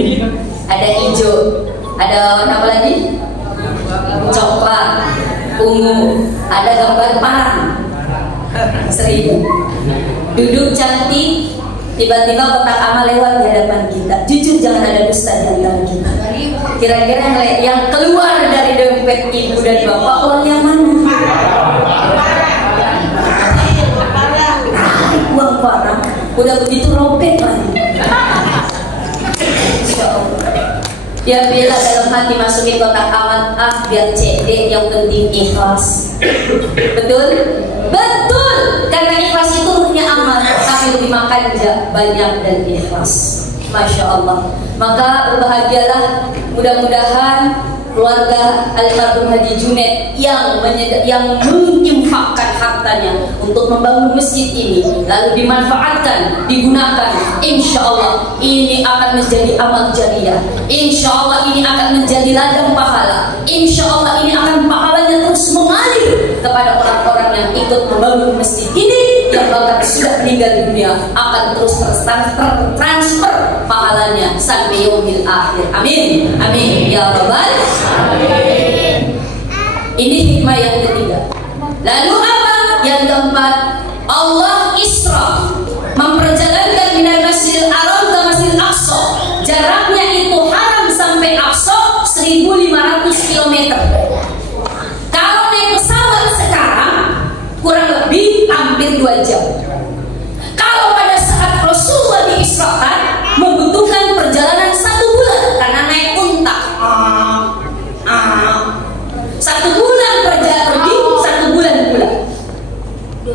ada hijau, ada warna apa lagi? Coklat, ungu, ada gambar parang. 1000. Duduk cantik, tiba-tiba kotak amal lewat di hadapan kita. Jujur jangan ada dusta di antara kita. Kira-kira yang keluar dari dompet ibu dan bapak orang yang mana? Uang parang. Udah begitu robek lagi. Insya Allah. Dia bela dalam hati masukin kotak amal, biar CD, yang penting ikhlas. Betul? Betul. Karena ikhlas itu ruhnya amal, tapi lebih makanja banyak dan ikhlas. Masya Allah. Maka berbahagialah, mudah-mudahan keluarga almarhum Haji Junet yang menginfakkan hartanya untuk membangun masjid ini, lalu dimanfaatkan, digunakan. Insya Allah ini akan menjadi amal jariah. Insya Allah ini akan menjadi ladang pahala. Insya Allah ini akan pahalanya terus mengalir kepada orang-orang yang ikut membangun masjid ini, yang bahkan sudah meninggal dunia akan terus transfer pahalanya sampai yaumil akhir. Amin. Amin ya rabbal alamin. Ini hikmah yang ketiga. Lalu apa? Yang keempat, Allah Isra, memperjalankan minal Masjidil Haram ke Masjidil Aqsa. Jaraknya itu Haram sampai Aqsa 1500 km. Kalau naik pesawat sekarang kurang lebih hampir 2 jam. Kalau pada saat Rasulullah diisrakan membutuhkan perjalanan 1 bulan karena naik unta. 1 bulan pergi, 1 bulan pulang.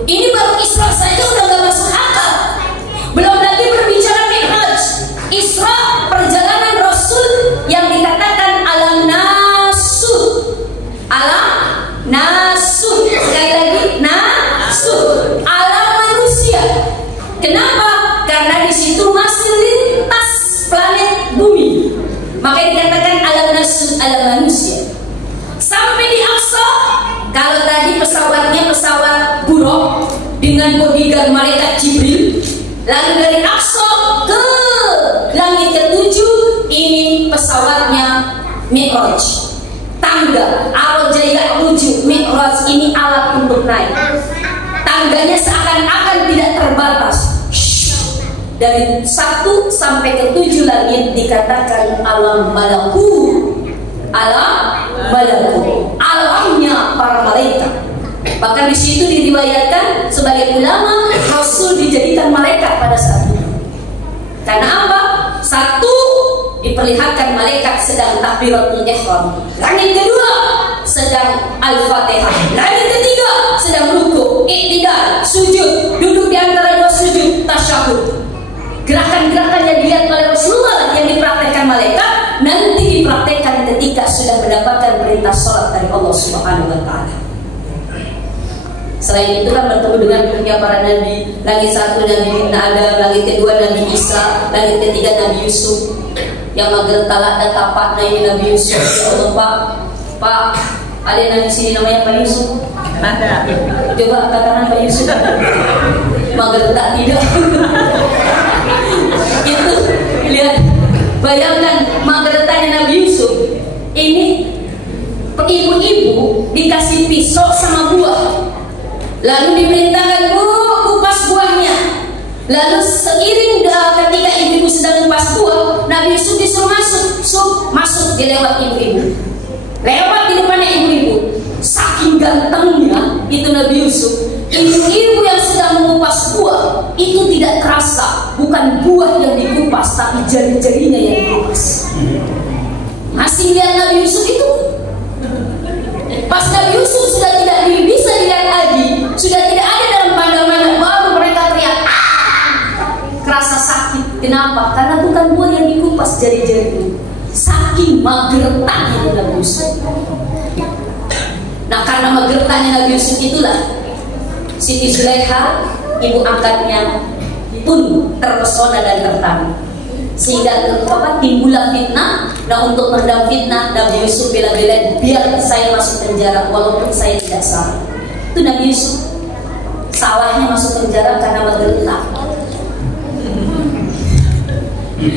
Ini baru Isra saja udah gak masuk akal. Belum lagi berbicara Mi'raj. Isra perjalanan Rasul yang dikatakan alam nasu. Alam nasu. Sekali lagi nasu. Alam manusia. Kenapa? Karena di situ masih lintas planet bumi. Makanya dikatakan alam nasu, alam manusia. Sampai di Aqsa, kalau tadi pesawatnya pesawat Buraq dengan bodyguard malaikat Jibril, lalu dari Aqsa ke langit ke-7, ini pesawatnya Mi'raj. Tangga Arojaya Rujuk Mi'raj ini alat untuk naik. Tangganya seakan-akan tidak terbatas. Dari 1 sampai ke-7 langit dikatakan alam malakut. Alam malakut, alamnya para malaikat. Bahkan di situ diriwayatkan sebagai ulama Rasul dijadikan malaikat pada saat itu. Karena apa? 1, diperlihatkan malaikat sedang takbiratul ihram. Langit kedua sedang al-fatihah. Langit ketiga sedang ruku, iktidal, sujud, duduk di antara 2 sujud, tasyahud. Gerakan-gerakan yang dilihat oleh Rasulullah yang dipraktekkan malaikat nanti dipraktekkan ketika sudah mendapatkan perintah sholat dari Allah Subhanahu wa taala. Selain itu kan bertemu dengan punya para nabi. Langit satu Nabi Adam, langit kedua Nabi Isa, langit ketiga Nabi Yusuf. Yang mager talak dan tapak ini Nabi Yusuf. Ya Allah Pak, ada yang sini namanya Pak Yusuf? Ada. Coba katakan Pak Yusuf. Mager tak tidak. Itu lihat, bayangkan mager tanya Nabi Yusuf. Ini ibu-ibu dikasih pisau sama buah, lalu diperintahkan kupas buahnya. Lalu seiring ketika ibu-ibu sedang kupas buah, Nabi Yusuf disuruh masuk dia lewat ibu-ibu, lewat di depannya ibu-ibu. Saking gantengnya itu Nabi Yusuf, ibu-ibu yang sedang mengupas buah itu tidak terasa, bukan buah yang dikupas tapi jari-jarinya yang dikupas. Masih lihat Nabi Yusuf itu. Pas Nabi Yusuf sudah tidak bisa dilihat lagi, sudah tidak ada dalam pandangannya, baru mereka teriak, kerasa sakit. Kenapa? Karena bukan buah yang dikupas jari-jari. Saking magertannya Nabi Yusuf. Nah, karena magertannya Nabi Yusuf itulah Siti Zulaikha, ibu angkatnya, pun terpesona dan tertarik, sehingga timbullah fitnah. Nah, untuk meredam fitnah, Nabi Yusuf bela-belain, biar saya masuk penjara walaupun saya tidak salah. Itu Nabi Yusuf. Salahnya masuk penjara karena magerta.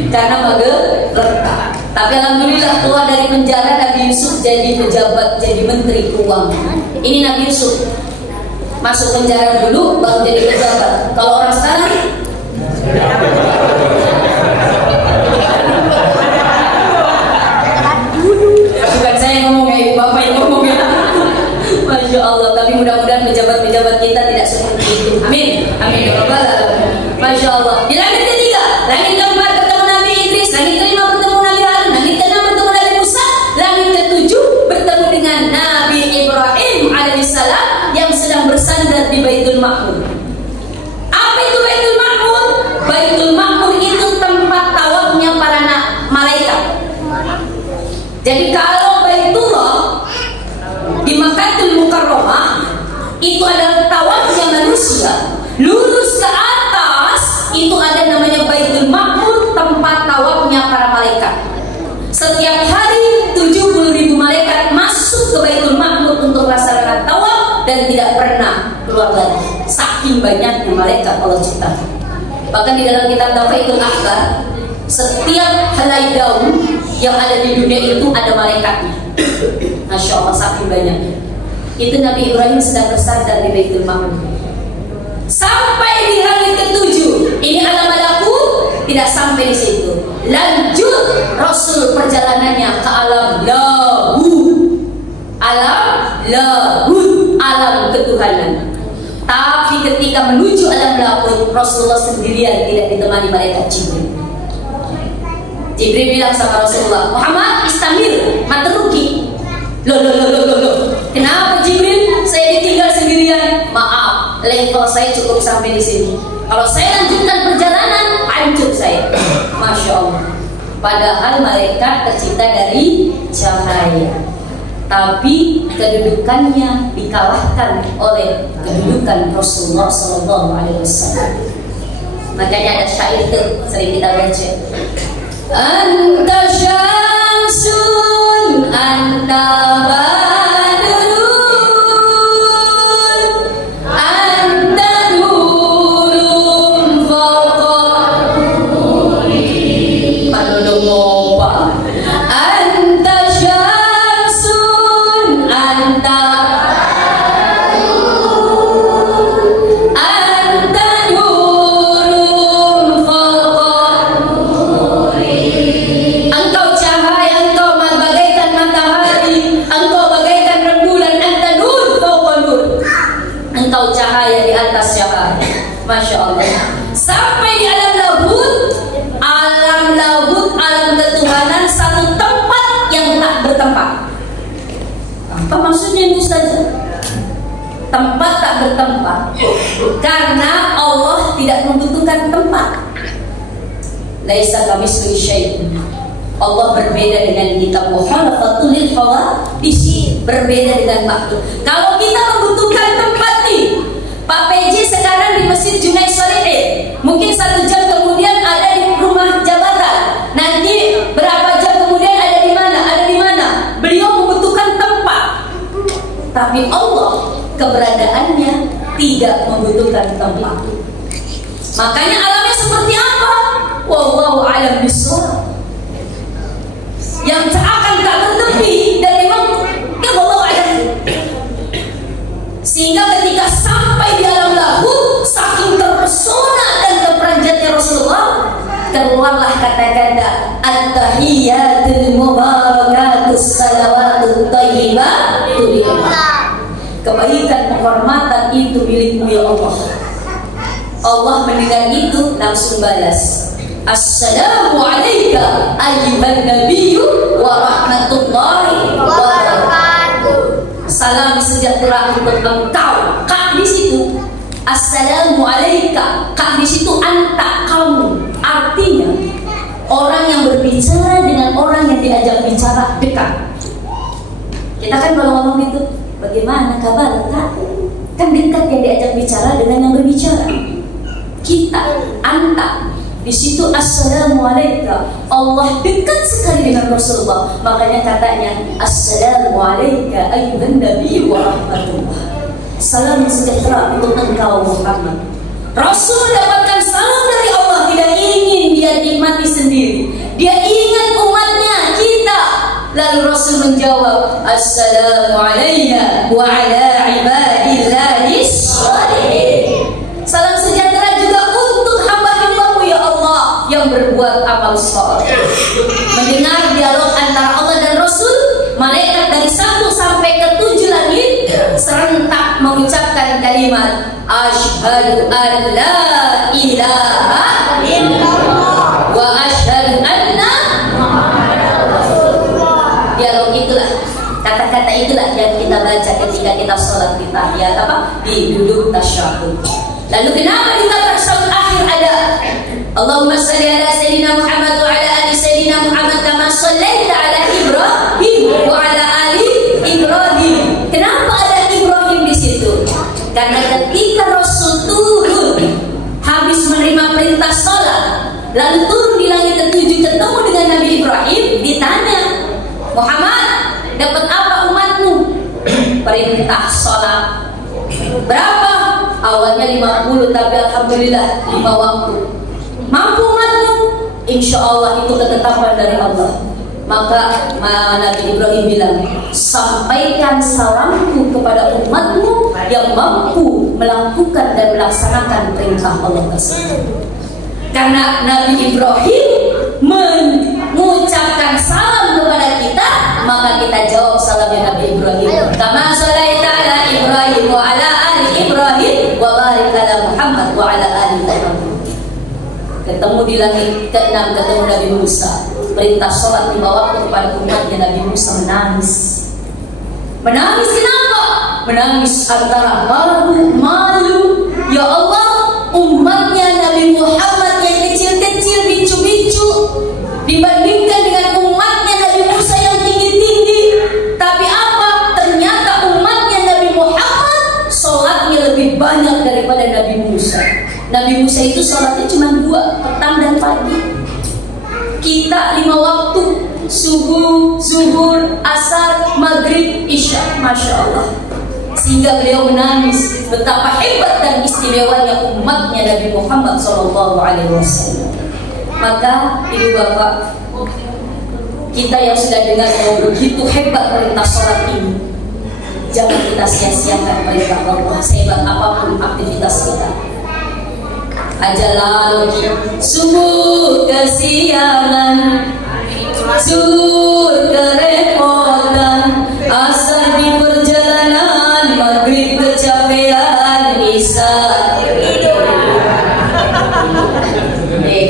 Karena magerta. Tapi alhamdulillah keluar dari penjara, Nabi Yusuf jadi pejabat, jadi menteri keuangan. Ini Nabi Yusuf. Masuk penjara dulu baru jadi pejabat. Kalau orang sekarang bukan saya yang ngomong ya, Bapak yang ngomong ya. Masya Allah. Tapi mudah-mudahan pejabat-pejabat kita tidak seperti itu. Amin. Amin ya Rabbal alamin. Masya Allah. Di langit ketiga, langit keempat bertemu Nabi Idris, langit kelima bertemu Nabi Harun, langit keenam bertemu Nabi Musa, langit ketujuh bertemu dengan Nabi Ibrahim alaihissalam yang sedang bersandar di Baitul Ma'mur. Apa itu Baitul Ma'mur? Baitul Ma'mur itu tempat tawafnya para malaikat. Jadi kalau Baitullah di Makkahul Mukarramah itu adalah tawafnya manusia, lurus ke atas itu ada namanya Baitul Ma'mur, tempat tawafnya para malaikat. Setiap hari 70.000 malaikat masuk ke Baitul Ma'mur untuk melaksanakan tawaf dan tidak pernah keluar lagi. Saking banyaknya malaikat Allah ciptakan. Bahkan di dalam kitab Tafaidul Akbar, setiap helai daun yang ada di dunia itu ada malaikatnya. Masya Allah, saking banyaknya. Itu Nabi Ibrahim sedang bersandar di Baitul Ma'mur. Sampai di langit ketujuh, ini alam malakut, tidak sampai di situ. Lanjut Rasul perjalanannya ke alam lahut. Alam lahut, alam ketuhanan. Tapi ketika menuju alam lahut, Rasulullah sendirian, tidak ditemani malaikat Jibril. Jibril bilang sama Rasulullah, Muhammad istamir matruki. Loh. Kenapa Jibril? Saya ditinggal sendirian. Maaf, level saya cukup sampai di sini. Kalau saya lanjutkan perjalanan, hancur saya. Masya Allah. Padahal malaikat tercipta dari cahaya, tapi kedudukannya dikalahkan oleh kedudukan Rasulullah SAW. Makanya ada syair itu sering kita baca. Anta syamsun, anta badrun, anta nurum fawqa nuri. Padahal ngopa. Anta syamsun, anta badrun, anta nurum fawqa nuri. Engkau cahaya, engkau bagaikan matahari, engkau bagaikan rembulan, anta nur fawqa nur. Engkau cahaya di atas cahaya. Masya Allah. Sampai di alam lahut, alam ketuhanan, satu tempat yang tak bertempat. Apa maksudnya ini Ustaz? Tempat tak bertempat karena Allah tidak membutuhkan tempat. Laisa kamitslihi syai'un. Allah berbeda dengan kita. Muhalafatul lil hawadits, berbeda dengan makhluk. Kalau kita membutuhkan tempat nih, sekarang di Masjid Junaid Shalihin, mungkin 1 jam kemudian ada di rumah jabatan, nanti berapa jam kemudian ada di mana? Ada di mana? Beliau membutuhkan tempat, tapi Allah keberadaannya tidak membutuhkan tempat. Makanya alamnya seperti apa? Wallahu a'lam bishawab. Yang akan tak bertepi dan memang wallahu a'lam. Sehingga ketika sampai di alam lahut, saking terpesona dan terperanjatnya Rasulullah, keluarlah kata-kata at-tahiyyatul mubarakatus salawatut thayyibatu lillah. Kebaikan penghormatan itu milikmu ya Allah. Allah mendengar itu langsung balas, assalamu alayka ayyuhan nabiyyu wa rahmatullahi wa barakatuh. Salam sejahtera untuk engkau. Kak di situ assalamu alayka, kak di situ anta, kamu. Artinya orang yang berbicara dengan orang yang diajak bicara dekat. Kita kan kalau ngomong itu, bagaimana kabar kak? Kan dekat yang diajak bicara dengan yang berbicara. Kita, anta, di situ assalamu alayka. Allah dekat sekali dengan Rasulullah. Makanya katanya assalamu alayka ayyuhan nabiyyu wa rahmatullah. Salam sejahtera untuk engkau Muhammad. Rasul mendapatkan salam dari Allah, tidak ingin dia nikmati sendiri. Dia ingat umatnya, kita. Lalu Rasul menjawab, assalamu alayna wa ala ibadillahis shalihin. Salam sejahtera juga untuk hamba-Hamba-Mu ya Allah yang berbuat amal saleh. Mendengar dialog antara Allah dan Rasul, malaikat dari 1 sampai ke 7 langit serentak mengucapkan kalimat asyhadu an la ilaha illallah wa asyhadu anna Muhammadar Rasulullah. Dialog itulah, kata-kata itulah yang kita baca ketika kita sholat di tahiyat di duduk tasyahud. Lalu kenapa di tasyahud akhir ada Allahumma shalli ala sayyidina Muhammad wa ala ali sayyidina Muhammad kama shallaita ala Ibrahim wa ala ali Ibrahim. Kenapa ada Ibrahim di situ? Karena ketika Rasul turun habis menerima perintah salat, lalu turun di langit ke-7 ketemu dengan Nabi Ibrahim, ditanya, Muhammad, dapat apa umatmu? Perintah salat. Berapa? Awalnya 50, tapi alhamdulillah 5 waktu. Mampu umatmu? Insya Allah itu ketetapan dari Allah. Maka Nabi Ibrahim bilang, sampaikan salamku kepada umatmu yang mampu melakukan dan melaksanakan perintah Allah tersebut. Karena Nabi Ibrahim mengucapkan salam kepada kita, maka kita jawab salamnya Nabi Ibrahim. Kama shalaita ala Ibrahim wa ala ali Ibrahim wa barik ala Muhammad wa ala ali Muhammad. Ketemu di langit ke-6, ketemu Nabi Musa. Perintah sholat 5 waktu kepada umatnya. Nabi Musa menangis. Menangis kenapa? Menangis antara malu. Ya Allah, umatnya Nabi Muhammad yang kecil-kecil, bicu-bicu, dibandingkan dengan umatnya Nabi Musa yang tinggi-tinggi. Tapi apa? Ternyata umatnya Nabi Muhammad sholatnya lebih banyak daripada Nabi Musa. Nabi Musa itu sholatnya cuma 2, petang dan pagi. Kita 5 waktu, subuh, zuhur, asar, maghrib, isya. Masya Allah. Sehingga beliau menangis betapa hebat dan istimewanya umatnya Nabi Muhammad SAW. Maka ibu bapak, kita yang sudah dengar begitu hebat perintah sholat ini, jangan kita sia-siakan perintah Allah sehebat apapun aktivitas kita. Ajalah subuh kesiangan, zuhur kerepotan, asar di perjalanan, maghrib kecapean, isya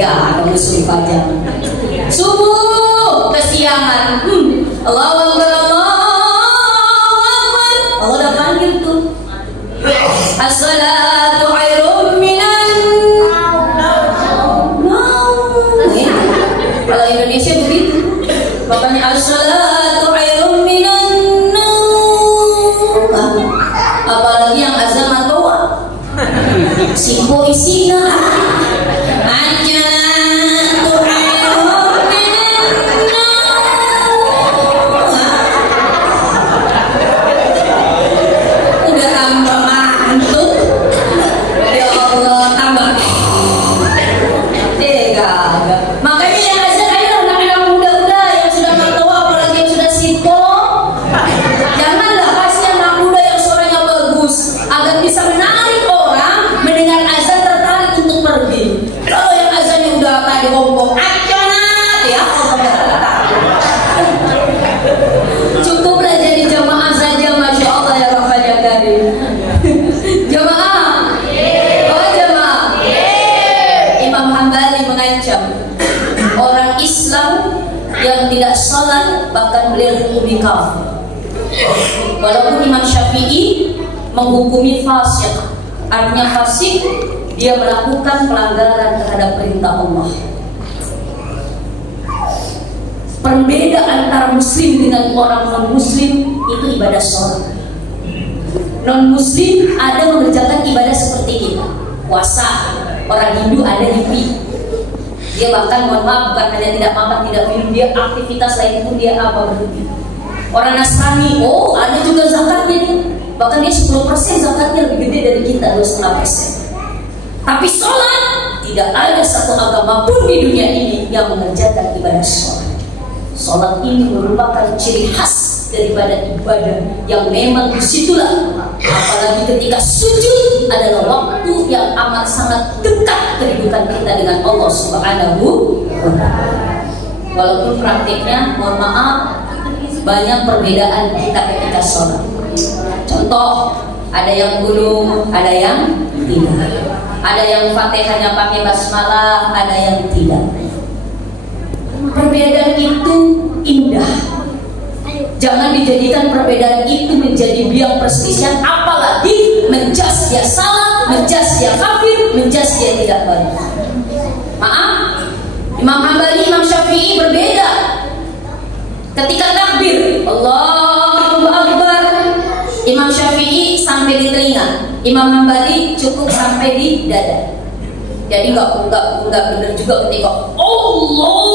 kamu sumpah jangan. Subuh kesiangan, Allahu Akbar, Allahu Akbar. Allah udah panggil tuh. As-salatu khairum minan naum. Kalau Indonesia begitu. Makanya as-salatu kafir. Walaupun Imam Syafi'i menghukumi fasik, artinya fasik dia melakukan pelanggaran terhadap perintah Allah. Perbedaan antara muslim dengan orang non-muslim itu ibadah sholat. Non-muslim ada mengerjakan ibadah seperti kita, puasa. Orang Hindu ada nyepi. Dia bahkan, mohon maaf, bukan hanya tidak makan, tidak minum, dia aktivitas lain pun dia apa berhenti. Orang Nasrani, oh ada juga zakatnya nih. Bahkan dia 10% zakatnya lebih gede dari kita, 2,5%. Tapi sholat, tidak ada satu agama pun di dunia ini yang mengerjakan ibadah sholat. Sholat ini merupakan ciri khas daripada ibadah yang memang disitulah, apalagi ketika sujud adalah waktu yang amat sangat dekat kedudukan kita dengan Allah Subhanahu wa Ta'ala. Walaupun praktiknya, mohon maaf, banyak perbedaan kita ketika sholat. Contoh, ada yang gulung, ada yang tidak. Ada yang Fatihahnya pakai basmalah, ada yang tidak. Perbedaan itu indah. Jangan dijadikan perbedaan itu menjadi biang perselisihan, apalagi menjas dia salah, menjas dia kafir, menjas dia tidak baik. Maaf, Imam Hambali, Imam Syafi'i berbeda. Ketika takbir, Allahu Akbar, Imam Syafi'i sampai di telinga, Imam Hambali cukup sampai di dada. Jadi nggak benar juga ketika Allah.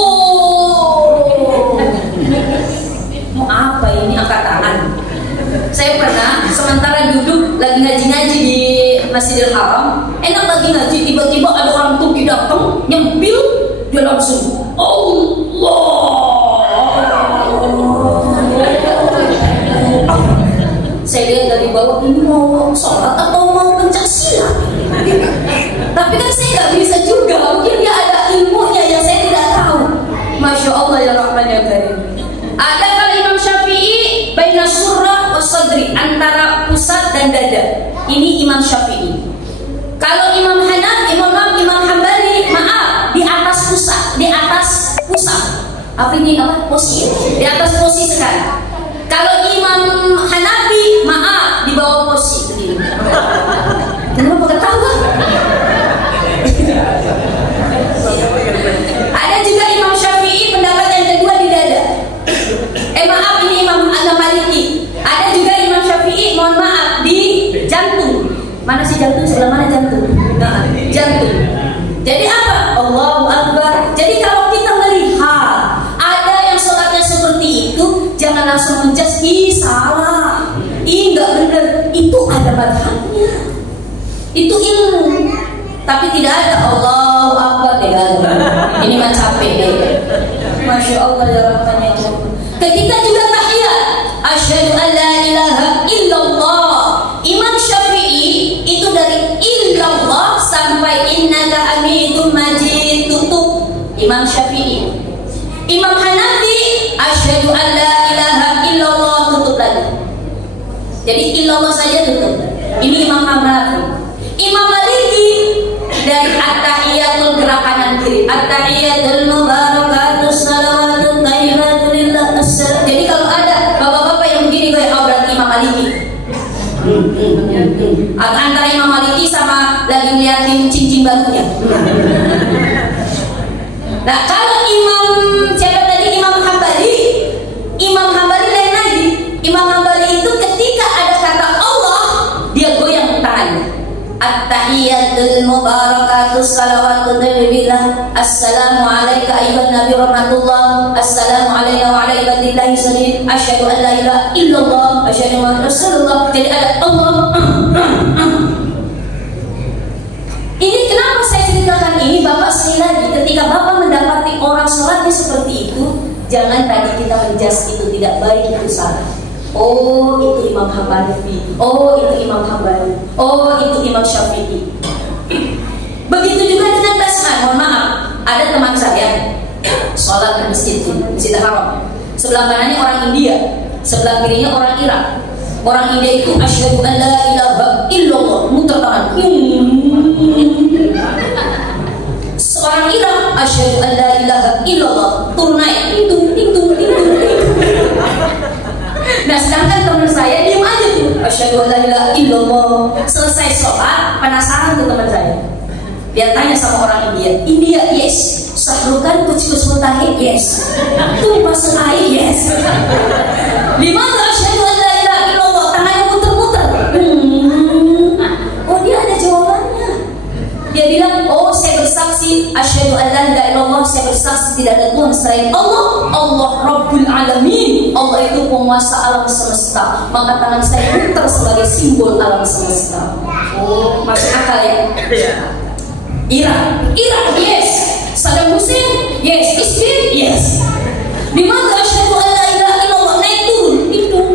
Mau apa ini, angkat tangan? Saya pernah sementara duduk lagi ngaji di Masjidil Haram, enak lagi ngaji, tiba-tiba ada orang Turki datang nyempil, dia langsung Allah. Saya lihat dari bawah, ini mau sholat atau mau pencak silat? Tapi kan saya nggak bisa juga, mungkin dia ada ilmunya yang saya tidak tahu. Masya Allah ya Rahman ya Karim. Ada kali Imam Syafi'i baina surah wa sadri, antara pusat dan dada. Ini Imam Syafi'i. Kalau Imam Hambali, maaf, di atas pusat, di atas pusat. Apa ini, apa, posisi? Di atas posisi sekarang. Kalau Imam Hanafi, maaf, di bawah posisi begini. Kenapa ketawa? Ada juga Imam Syafi'i pendapat yang kedua di dada. Maaf, ini Imam Al-Maliki. Ada juga Imam Syafi'i, mohon maaf, di jantung. Mana sih jantung? Sebelah mana jantung? Nah, jantung. Jadi apa? Allahu Akbar. Jadi kalau kita melihat ada yang sholatnya seperti itu, jangan langsung menjudge, ih salah, ih nggak benar. Itu ada madhabnya, itu ilmu. Tapi tidak ada Allahu Akbar, tidak ada. Ini mah capek deh. Masya Allah ya Rahman ya Allah. Ketika juga tahiyat, asyhadu an la ilaha illallah. Imam Syafi'i itu dari illallah sampai innaka hamidum majid tutup. Imam Syafi'i. Imam Hanafi, asyhadu an la ilaha illallah, tutup lagi. Jadi illallah saja tutup. Ini Imam Hanafi. Imam Maliki dari at-tahiyatul gerak kanan kiri, at-tahiyatul mubarakatus salawatut thayyibatu lillah assalam. Jadi kalau ada bapak-bapak yang begini kayak berarti Imam Maliki. Antara Imam Maliki sama lagi ngeliatin cincin barunya. Nah, kalau Imam siapa tadi, Imam Hambali. Imam Hambali lain lagi. Imam Hambali itu ketika ada kata Allah, dia goyang tangannya. At-tahiyatul mubarakatus salawatut thayyibah. Assalamu alayka ayyuhan nabi rahmatullah. Assalamu alayna wa ala ibadillahi sholihin. Asyhadu an la ilaha illallah, asyhadu anna rasulullah. Jadi ada Allah. Ini kenapa saya ceritakan ini, Bapak, sekali lagi, ketika Bapak mendapati orang sholatnya seperti itu, jangan tadi kita menjudge itu tidak baik, itu salah. Oh, itu Imam Hambali. Oh, itu Imam Hambali. Oh, itu Imam Syafi'i. Begitu juga dengan basmalah. Mohon maaf, ada teman saya sholat di Masjid Haram. Sebelah kanannya orang India, sebelah kirinya orang Irak. Orang India itu asyhadu an la ilaha illallah, muter tangan. Seorang Irak asyhadu an la ilaha illallah, turun naik, itu. Nah sedangkan teman saya diem aja tuh, asyhadu an la ilaha illallah. Selesai sholat, penasaran tuh teman saya. Dia tanya sama orang India, yes. Sahrukan kuch mutahi, yes. Tuh masuk air, yes. Dimana asyhadu an la ilaha illallah, tangannya muter-muter. Oh dia ada jawabannya. Dia bilang, oh saya bersaksi asyhadu an la ilaha illallah, saya bersaksi tidak ada Tuhan selain Allah. Allah Rabbul Alamin. Allah itu penguasa alam semesta. Maka tangan saya muter sebagai simbol alam semesta. Oh, masuk akal ya? Irak, yes. Saddam Hussein, yes. Isbir, yes. Di mana asyhadu an la ilaha illallah, naik turun, hitung.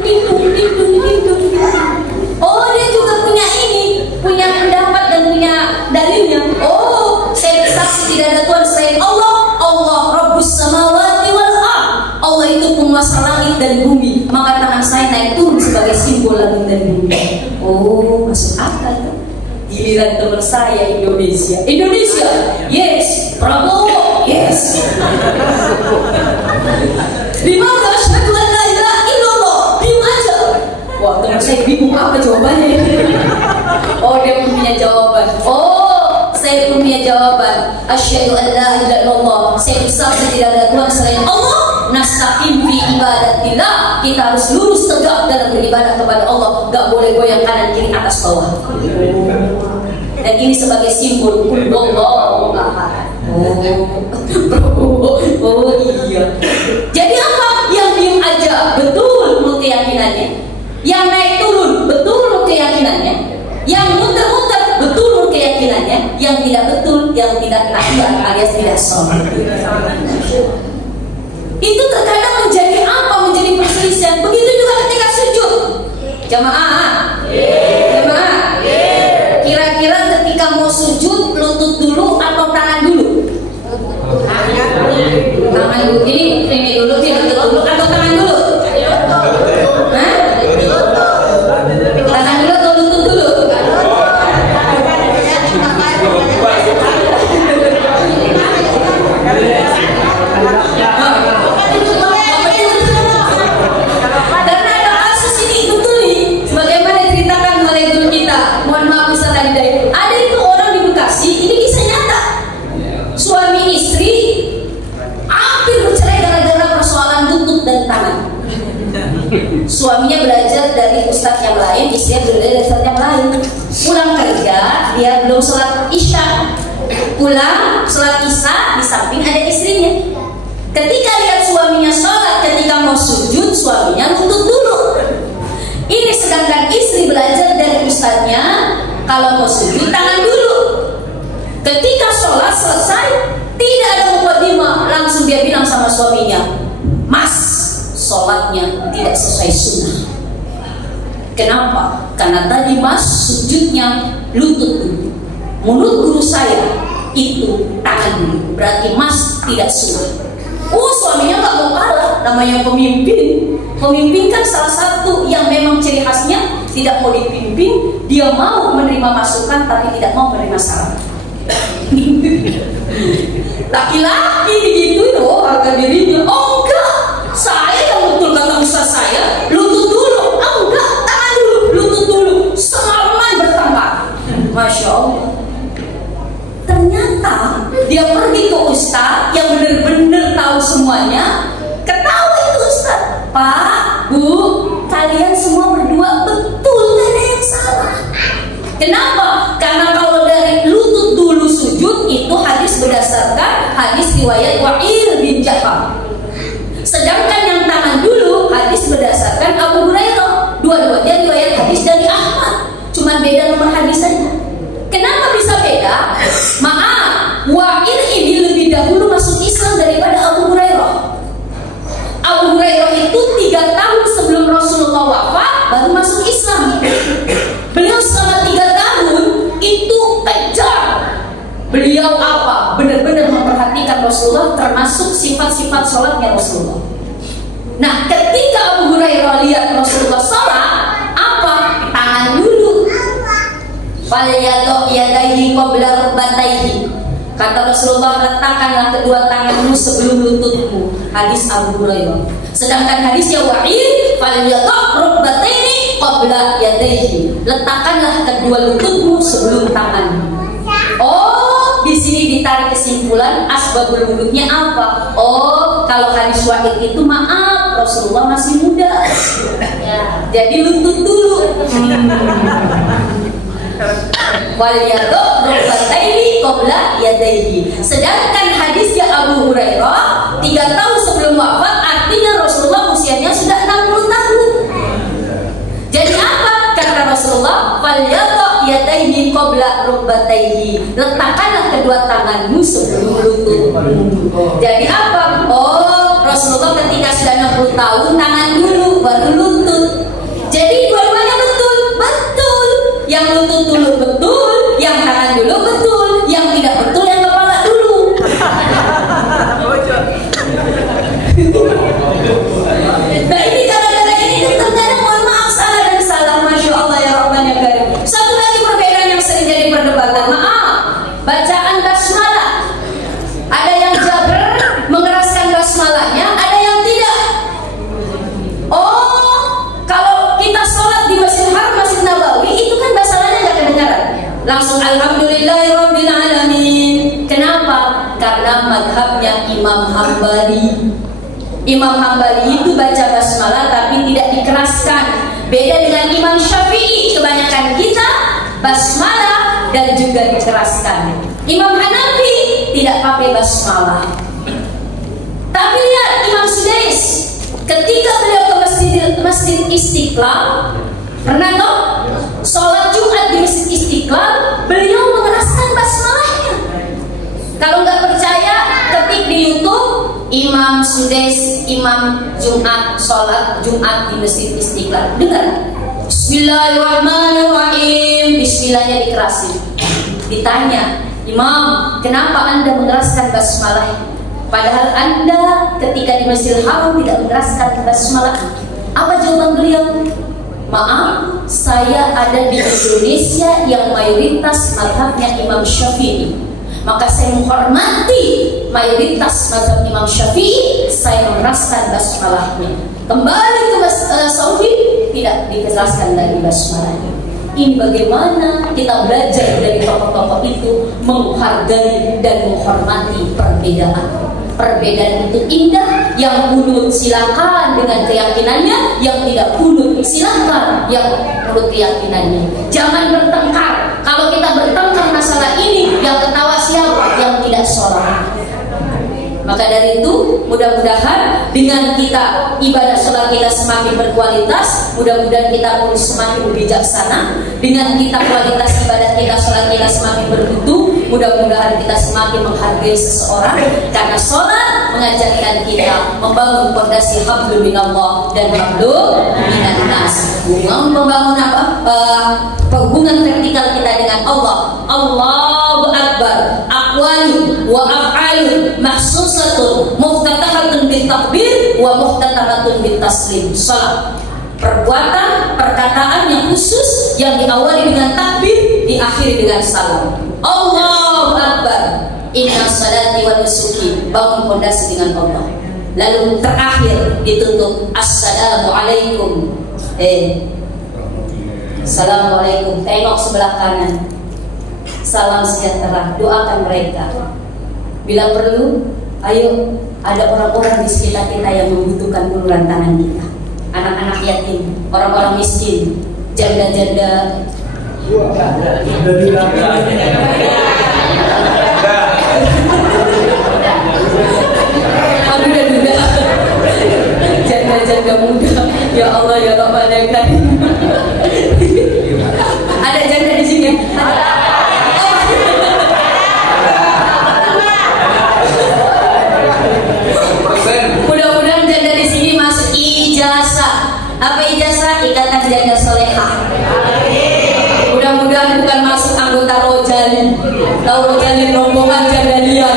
Oh dia juga punya ini, punya pendapat dan punya dalilnya. Oh saya bersaksi tidak ada Tuhan selain Allah. Allah Rabbus samawati wal ardh. Allah itu penguasa langit dan bumi. Maka tangan saya naik turun sebagai simbol langit dan bumi. Oh masuk akal kan? Giliran teman saya Indonesia, yes. Prabowo, yes. Di mana asyhadu an la ilaha illallah, diam aja. Wah teman saya bingung apa jawabannya. Oh dia punya jawaban. Oh saya punya jawaban. Asyhadu an la ilaha illallah, saya bersaksi tidak ada Tuhan selain Allah. Nastaqim fi ibadatillah, kita harus lurus tegak dalam beribadah kepada Allah. Gak boleh goyang kanan kiri atas bawah. Dan ini sebagai simbol Allahu ahad. Oh iya. Jadi apa? Yang diem aja betul multi keyakinannya. Yang naik turun betul multi keyakinannya. Yang muter-muter betul multi keyakinannya. Yang tidak betul, yang tidak tahiyat alias tidak sholat. Itu terkadang menjadi apa? Menjadi perselisihan. Begitu juga ketika sujud. Jamaah. Kira-kira ketika mau sujud lutut dulu atau tangan dulu? Tangan dulu. Ini dulu, lutut dulu atau tangan dulu? Hah? Tangan dulu atau lutut dulu? Karena ada kasus ini betul nih, sebagaimana diceritakan oleh guru kita. Mohon maaf Ustaz tadi ada itu orang di Bekasi, ini kisah nyata. Suami istri hampir bercerai gara-gara persoalan lutut dan tangan. Suaminya belajar dari ustadz yang lain, istrinya belajar dari ustadz yang lain. Pulang kerja, dia belum sholat isya. Pulang sholat isya, di samping ada istrinya. Ketika lihat suaminya sholat, ketika mau sujud, suaminya lutut dulu. Ini sedangkan istri belajar dari ustadznya, kalau mau sujud tangan dulu. Ketika sholat selesai, tidak ada mukadimah, langsung dia bilang sama suaminya, Mas, sholatnya tidak sesuai sunnah. Kenapa? Karena tadi Mas sujudnya lutut dulu. Menurut guru saya itu tangan dulu. Berarti Mas tidak sunnah. Oh suaminya gak mau kalah, namanya pemimpin. Pemimpin kan salah satu yang memang ciri khasnya tidak mau dipimpin, dia mau menerima masukan tapi tidak mau menerima saran. Laki-laki digituin, oh harga dirinya. Oh enggak, saya yang betul kata ustaz saya, lutut dulu. Oh enggak, tangan dulu, lutut dulu. Semalaman bertengkar. Masya Allah. Ternyata dia pergi ke ustaz yang benar-benar tahu semuanya. Ketahui itu ustaz, Pak, Bu, kalian semua berdua betul, gak ada yang salah. Kenapa? Karena kalau dari lutut dulu sujud itu hadis berdasarkan hadis riwayat Wa'il bin Jaham. Sedangkan yang tangan dulu hadis berdasarkan Abu Hurairah. Dua-duanya riwayat hadis dari Ahmad. Cuma beda nomor hadis saja. Kenapa bisa beda? Maaf, Wa'il ini lebih dahulu masuk Islam daripada Abu Hurairah. Abu Hurairah itu 3 tahun sebelum Rasulullah wafat baru masuk Islam. Beliau selama 3 tahun itu kejar. Beliau apa? Benar-benar memperhatikan Rasulullah, termasuk sifat-sifat sholatnya Rasulullah. Nah, ketika Abu Hurairah lihat Rasulullah sholat, apa? Tangan dulu. Falyadok yadaihi qabla rukbataihi. Kata Rasulullah, letakkanlah kedua tanganmu sebelum lututmu. Hadis Abu Hurairah. Sedangkan hadisnya Wa'il falyadha rukbataini qabla yadayhi. Letakkanlah kedua lututmu sebelum tanganmu. Oh, di sini ditarik kesimpulan asbabul wudhunya apa? Oh, kalau hadis wahid itu maaf, Rasulullah masih muda. Ya, jadi lutut dulu. Wal yadha rukbataini qabla yadayhi. Sedangkan hadisnya Abu Hurairah 3 tahun sebelum wafat, artinya Rasulullah usianya sudah 60 tahun. Jadi apa? Kata Rasulullah, fal yadha yadayhi qabla rukbatayhi. Letakkanlah kedua tanganmu sebelum lutut. Jadi apa? Oh, Rasulullah ketika sudah 60 tahun tangan dulu baru lutut. Jadi dua-duanya betul. Betul. Yang lutut dulu betul, yang tangan dulu betul, yang tidak betul yang kepala dulu. Nah, ini gara-gara ini terkadang mohon maaf salah dan salah. Masya Allah ya Rahman ya Karim. Satu lagi perbedaan yang sering jadi perdebatan. Maaf, bacaan basmalah. Ada yang jabr mengeraskan basmalahnya, ada yang tidak. Oh, kalau kita sholat di Masjidil Haram, Masjid Nabawi, itu kan basmalahnya nggak kedengaran. Langsung alhamdulillahirabbil alamin. Kenapa? Karena madhabnya Imam Hambali. Imam Hambali itu baca basmalah tapi tidak dikeraskan. Beda dengan Imam Syafi'i, kebanyakan kita basmalah dan juga dikeraskan. Imam Hanafi tidak pakai basmalah. Tapi lihat Imam Sudais, ketika beliau ke Masjid Istiqlal, pernah toh sholat Jumat di Masjid Istiqlal, beliau mengeraskan basmalahnya. Kalau nggak percaya, ketik di YouTube Imam Sudais, Imam Jumat, sholat Jumat di Masjid Istiqlal. Dengar, Bismillahirrahmanirrahim. Bismillahnya dikerasin. Ditanya, Imam, kenapa anda mengeraskan basmalah? Padahal anda ketika di Masjidil Haram tidak mengeraskan basmalah. Apa jawaban beliau? Maaf, saya ada di Indonesia yang mayoritas madhabnya Imam Syafi'i. Maka saya menghormati mayoritas mazhab Imam Syafi'i, saya mengeraskan basmalahnya. Kembali ke Saudi, tidak dikeraskan lagi basmalahnya. Ini bagaimana kita belajar dari tokoh-tokoh itu menghargai dan menghormati perbedaan. Perbedaan itu indah. Yang kunut silakan dengan keyakinannya, yang tidak kunut silakan yang menurut keyakinannya. Jangan bertengkar. Kalau kita bertengkar masalah ini, yang ketawa siapa? Yang tidak sholat. Maka dari itu, mudah-mudahan dengan kita ibadah sholat kita semakin berkualitas, mudah-mudahan kita pun semakin bijaksana. Dengan kita kualitas ibadah kita, sholat kita semakin bermutu, mudah-mudahan kita semakin menghargai seseorang. Karena sholat mengajarkan kita membangun fondasi hablum minallah dan hablum minan nas. Membangun apa? Hubungan vertikal kita dengan Allah. Allahu Akbar. Aqwalu wa af'alu mahsusatun muftatahatun bil takbir wa muftatahatun bil taslim. Salat, perbuatan, perkataan yang khusus yang diawali dengan takbir, diakhiri dengan salam. Allahu Akbar. Inna salati wa nusuki. Bangun fondasi dengan Allah. Lalu terakhir ditutup assalamualaikum. Assalamualaikum. Tengok sebelah kanan. Salam sejahtera. Doakan mereka. Bila perlu, ayo, ada orang-orang di sekitar kita yang membutuhkan uluran tangan kita. Anak-anak yatim, orang-orang miskin, janda-janda. Duda-duda, janda-janda muda. Ya Allah ya Rahman ya Karim. Ada janda di sini? Mudah-mudahan janda di sini masuk ijazah. Apa ijazah? Ikatan janda solehah. Mudah-mudahan bukan masuk anggota Rojali. Tahu Rojali, rombongan janda liar.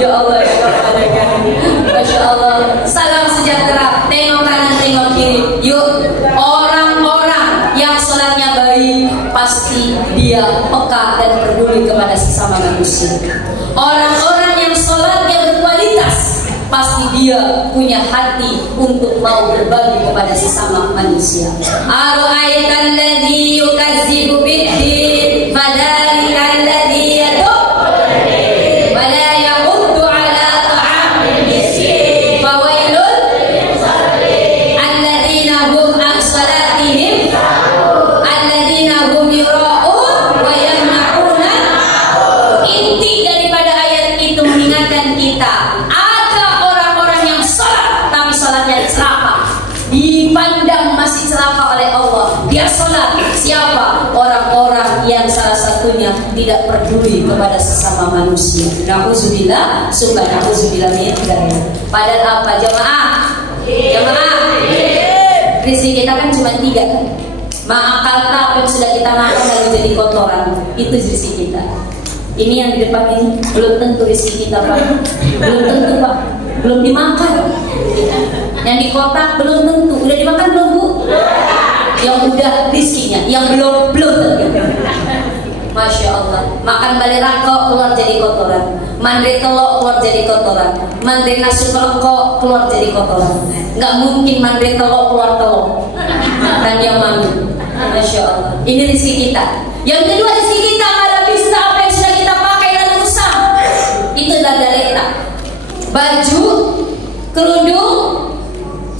Ya Allah ya Rahman. Masya Allah. Salam sejahtera. Tengok kanan, tengok kiri. Yuk, orang-orang yang sholatnya baik pasti dia peka dan peduli kepada sesama manusia. Orang-orang yang sholatnya berkualitas pasti dia punya hati untuk mau berbagi kepada sesama manusia. Ara'aital ladzi yukadzibu bid-din fadzalikal ladzi yad'u wa la yahuddu 'ala ta'amil miskin fawailun lil musallin alladzina hum an salatihim alladzina hum yura'un wa yamna'una. Inti daripada ayat itu mengingatkan kita, ada orang-orang yang salat tapi salatnya celaka, dipandang masih celaka oleh Allah. Dia salat, siapa? Orang-orang yang salah satunya tidak peduli kepada sesama manusia. Nauzubillah, sungguh nauzubillah min dzalik. Padahal apa jemaah? Jemaah, rezeki kita kan cuma 3 kan? Ma'akalta, apa yang sudah kita makan lalu jadi kotoran, itu rezeki kita. Ini yang di depan ini belum tentu rezeki kita, Pak. Belum tentu, Pak. Belum dimakan. Yang di kotak belum tentu. Udah dimakan belum, Bu? Yang udah rezekinya, yang belum tentu. Masya Allah. Makan balik rangkok keluar jadi kotoran. Mandri telok keluar jadi kotoran. Mandri nasi kelengkok keluar jadi kotoran. Nggak mungkin mandri telok keluar telok. Dan yang mandi. Masya Allah. Ini rezeki kita. Yang kedua, rezeki kita adalah bisa apa yang sudah kita pakai dan usah. Itu adalah daleta. Baju, kerudung,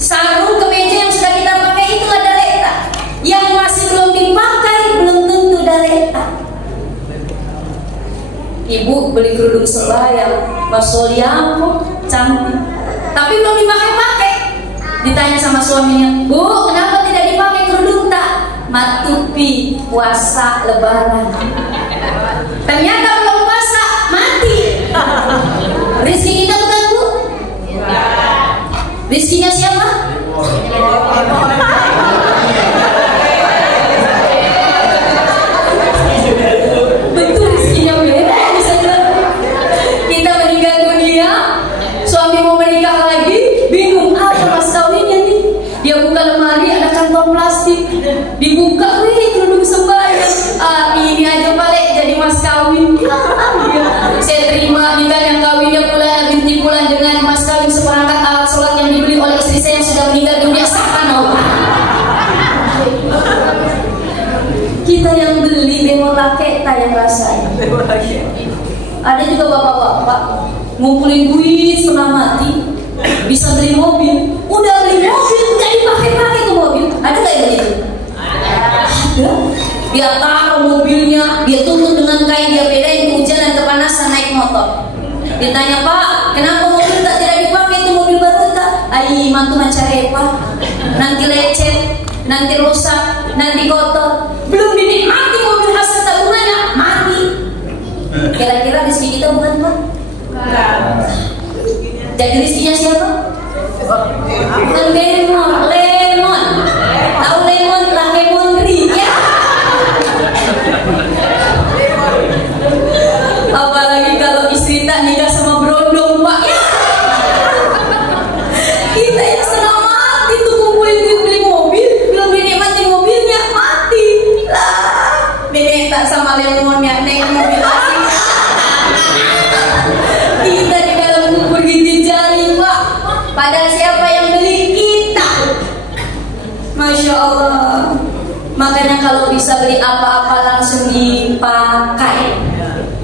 sarung, kemeja yang sudah kita pakai itu adalah daleta. Yang masih belum dipakai belum tentu daleta. Ibu beli kerudung sebaya, Masolia cantik, tapi belum dipakai-pakai. Ditanya sama suaminya, Bu, kenapa tidak dipakai kerudung tak? Matupi puasa lebaran. Ternyata belum puasa mati. Rizki kita bukan, Bu? Rizkinya siapa? Betul, rizkinya beda. Bisa kita meninggal dunia, suami mau menikah lagi, bingung apa mas kawinnya nih. Dia buka lemari, ada kantong plastik, dibuka, wih kerudung sembahyang. Ini aja balik jadi mas kawin. Saya terima nikah yang kawinnya Fulana binti Fulan dengan mas kawin seperangkat alat sholat yang dibeli oleh istri saya yang sudah meninggal dunia. Subhanallah. Kita yang beli demo pakai, tak yang rasain. Ada juga bapak-bapak ngumpulin duit setengah mati, bisa beli mobil. Udah beli mobil, nggak dipakai-pakai ke mobil. Ada nggak yang begitu? Ada. Dia taruh mobilnya, dia tutup dengan kain, dia bedain kehujanan, kepanasan, naik motor. Ditanya, Pak, kenapa mobil tak tidak dipakai? Itu mobil baru tak? Ai, mantu mencari Pak. Nanti lecet, nanti rusak, nanti kotor. Belum dinikmati mobil hasil tabungannya, mati. Kira-kira rezeki kita bukan, Pak? Jadi rezekinya siapa? Bukan lemon. Tahu lemon, lemon ya. Apalagi kalau istri tak nikah sama berondong, Pak. Ya. Kita yang setengah mati tuh kumpulin duit beli mobil, belum dinikmati mobilnya, mati lah. Nenek tak sama lemonnya, naik mobil lagi. Kita di dalam kubur gigi jari, Pak. Padahal siapa yang beli? Kita. Masya Allah. Makanya kalau bisa beli apa-apa langsung dipakai.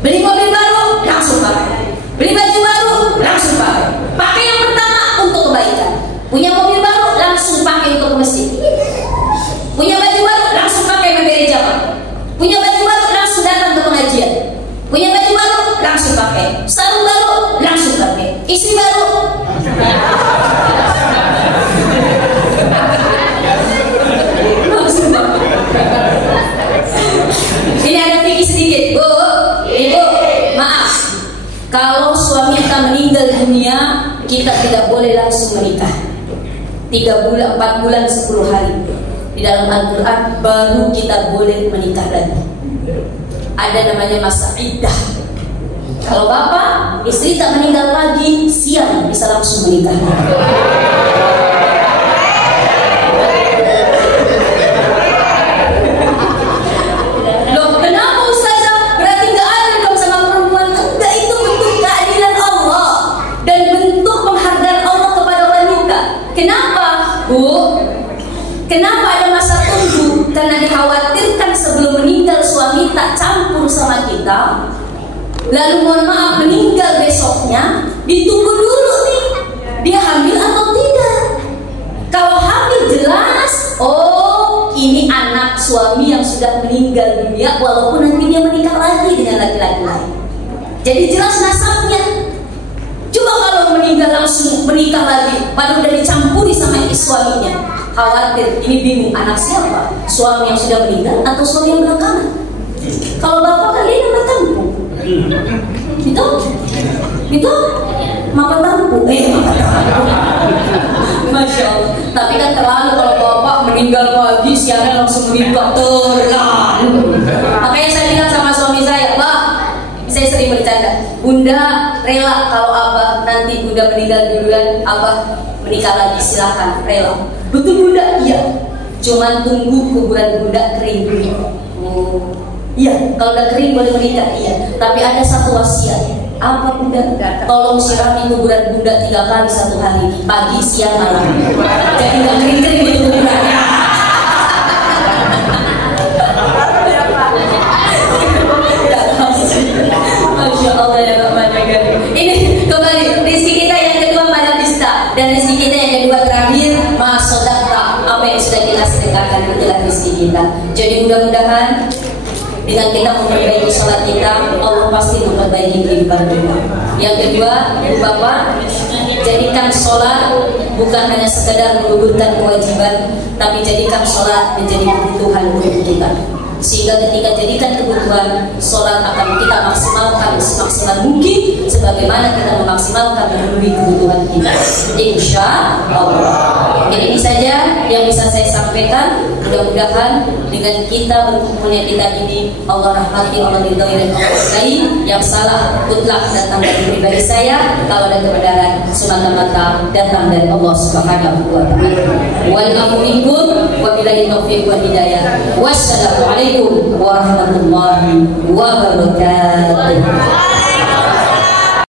Beli mobil baru langsung pakai. Beli baju baru langsung pakai. Pakai yang pertama untuk kebaikan. Punya mobil baru langsung pakai untuk ke masjid. Punya baju baru langsung pakai memberi jamaah. Punya baju baru langsung datang ke pengajian. Punya baju baru langsung pakai. Sarung baru langsung pakai. Istri baru. Ini ada pikir sedikit, Bu, Ibu, maaf. Kalau suami kita meninggal dunia, kita tidak boleh langsung menikah. 3 bulan, 4 bulan, 10 hari. Di dalam Al-Quran baru kita boleh menikah lagi. Ada namanya masa iddah. Kalau bapak, istri tak meninggal pagi, siang bisa langsung menikah. Allah dan bentuk penghargaan Allah Kenapa, Bu? Kenapa ada masa tunggu? Karena dikhawatirkan sebelum meninggal suami tak campur sama kita. Lalu mohon maaf meninggal besoknya, ditunggu dulu nih, dia hamil atau tidak. Kalau hamil jelas, oh ini anak suami yang sudah meninggal dunia, walaupun nanti dia menikah lagi dengan laki-laki lain. Jadi jelas nasabnya. Coba kalau meninggal langsung menikah lagi, padahal udah dicampuri sama suaminya, khawatir, ini bingung anak siapa? Suami yang sudah meninggal atau suami yang belakangan? Kalau bapak kan dia yang bertampung. Itu mapa tampung. Masya Allah. Tapi kan terlalu kalau bapak meninggal pagi, siangnya langsung menikah, terlalu. Makanya saya bilang sama suami saya, Pak, saya sering bercanda, Bunda rela kalau Abah nanti Bunda meninggal duluan, Abah menikah lagi, silakan, rela. Betul Bunda? Iya. Cuman tunggu kuburan Bunda kering dulu. Iya, kalau udah kering boleh menikah, iya. Tapi ada satu wasiat. Apa Bunda? Tolong sirami kuburan Bunda 3 kali 1 hari, pagi, siang, malam. Jadi nggak kering-kering gitu kuburannya. Masya Allah ya Bapak. Ini kembali rezeki kita yang kedua pada Bista, dan rezeki kita yang kedua terakhir masodakta. Apa yang sudah kita sedekahkan itulah rezeki kita. Jadi mudah-mudahan dengan kita memperbaiki sholat kita, Allah pasti memperbaiki kehidupan kita. Yang kedua, Ibu Bapak, jadikan sholat bukan hanya sekedar menggugurkan kewajiban, tapi jadikan sholat menjadi kebutuhan untuk kita. Sehingga ketika jadikan kebutuhan, sholat akan kita maksimalkan semaksimal mungkin, sebagaimana kita memaksimalkan memenuhi kebutuhan kita. Insya Allah. Jadi ini saja yang bisa saya sampaikan. Mudah-mudahan dengan kita berkumpulnya kita ini, Allah rahmati, Allah ridhoi, dan Allah berkahi. Yang salah mutlak datang dari pribadi saya. Kalau ada kebenaran semata-mata datang dari Allah Subhanahu wa taala. Wal afu minkum wa billahi taufiq wal hidayah. Wassalamualaikum warahmatullahi wabarakatuh.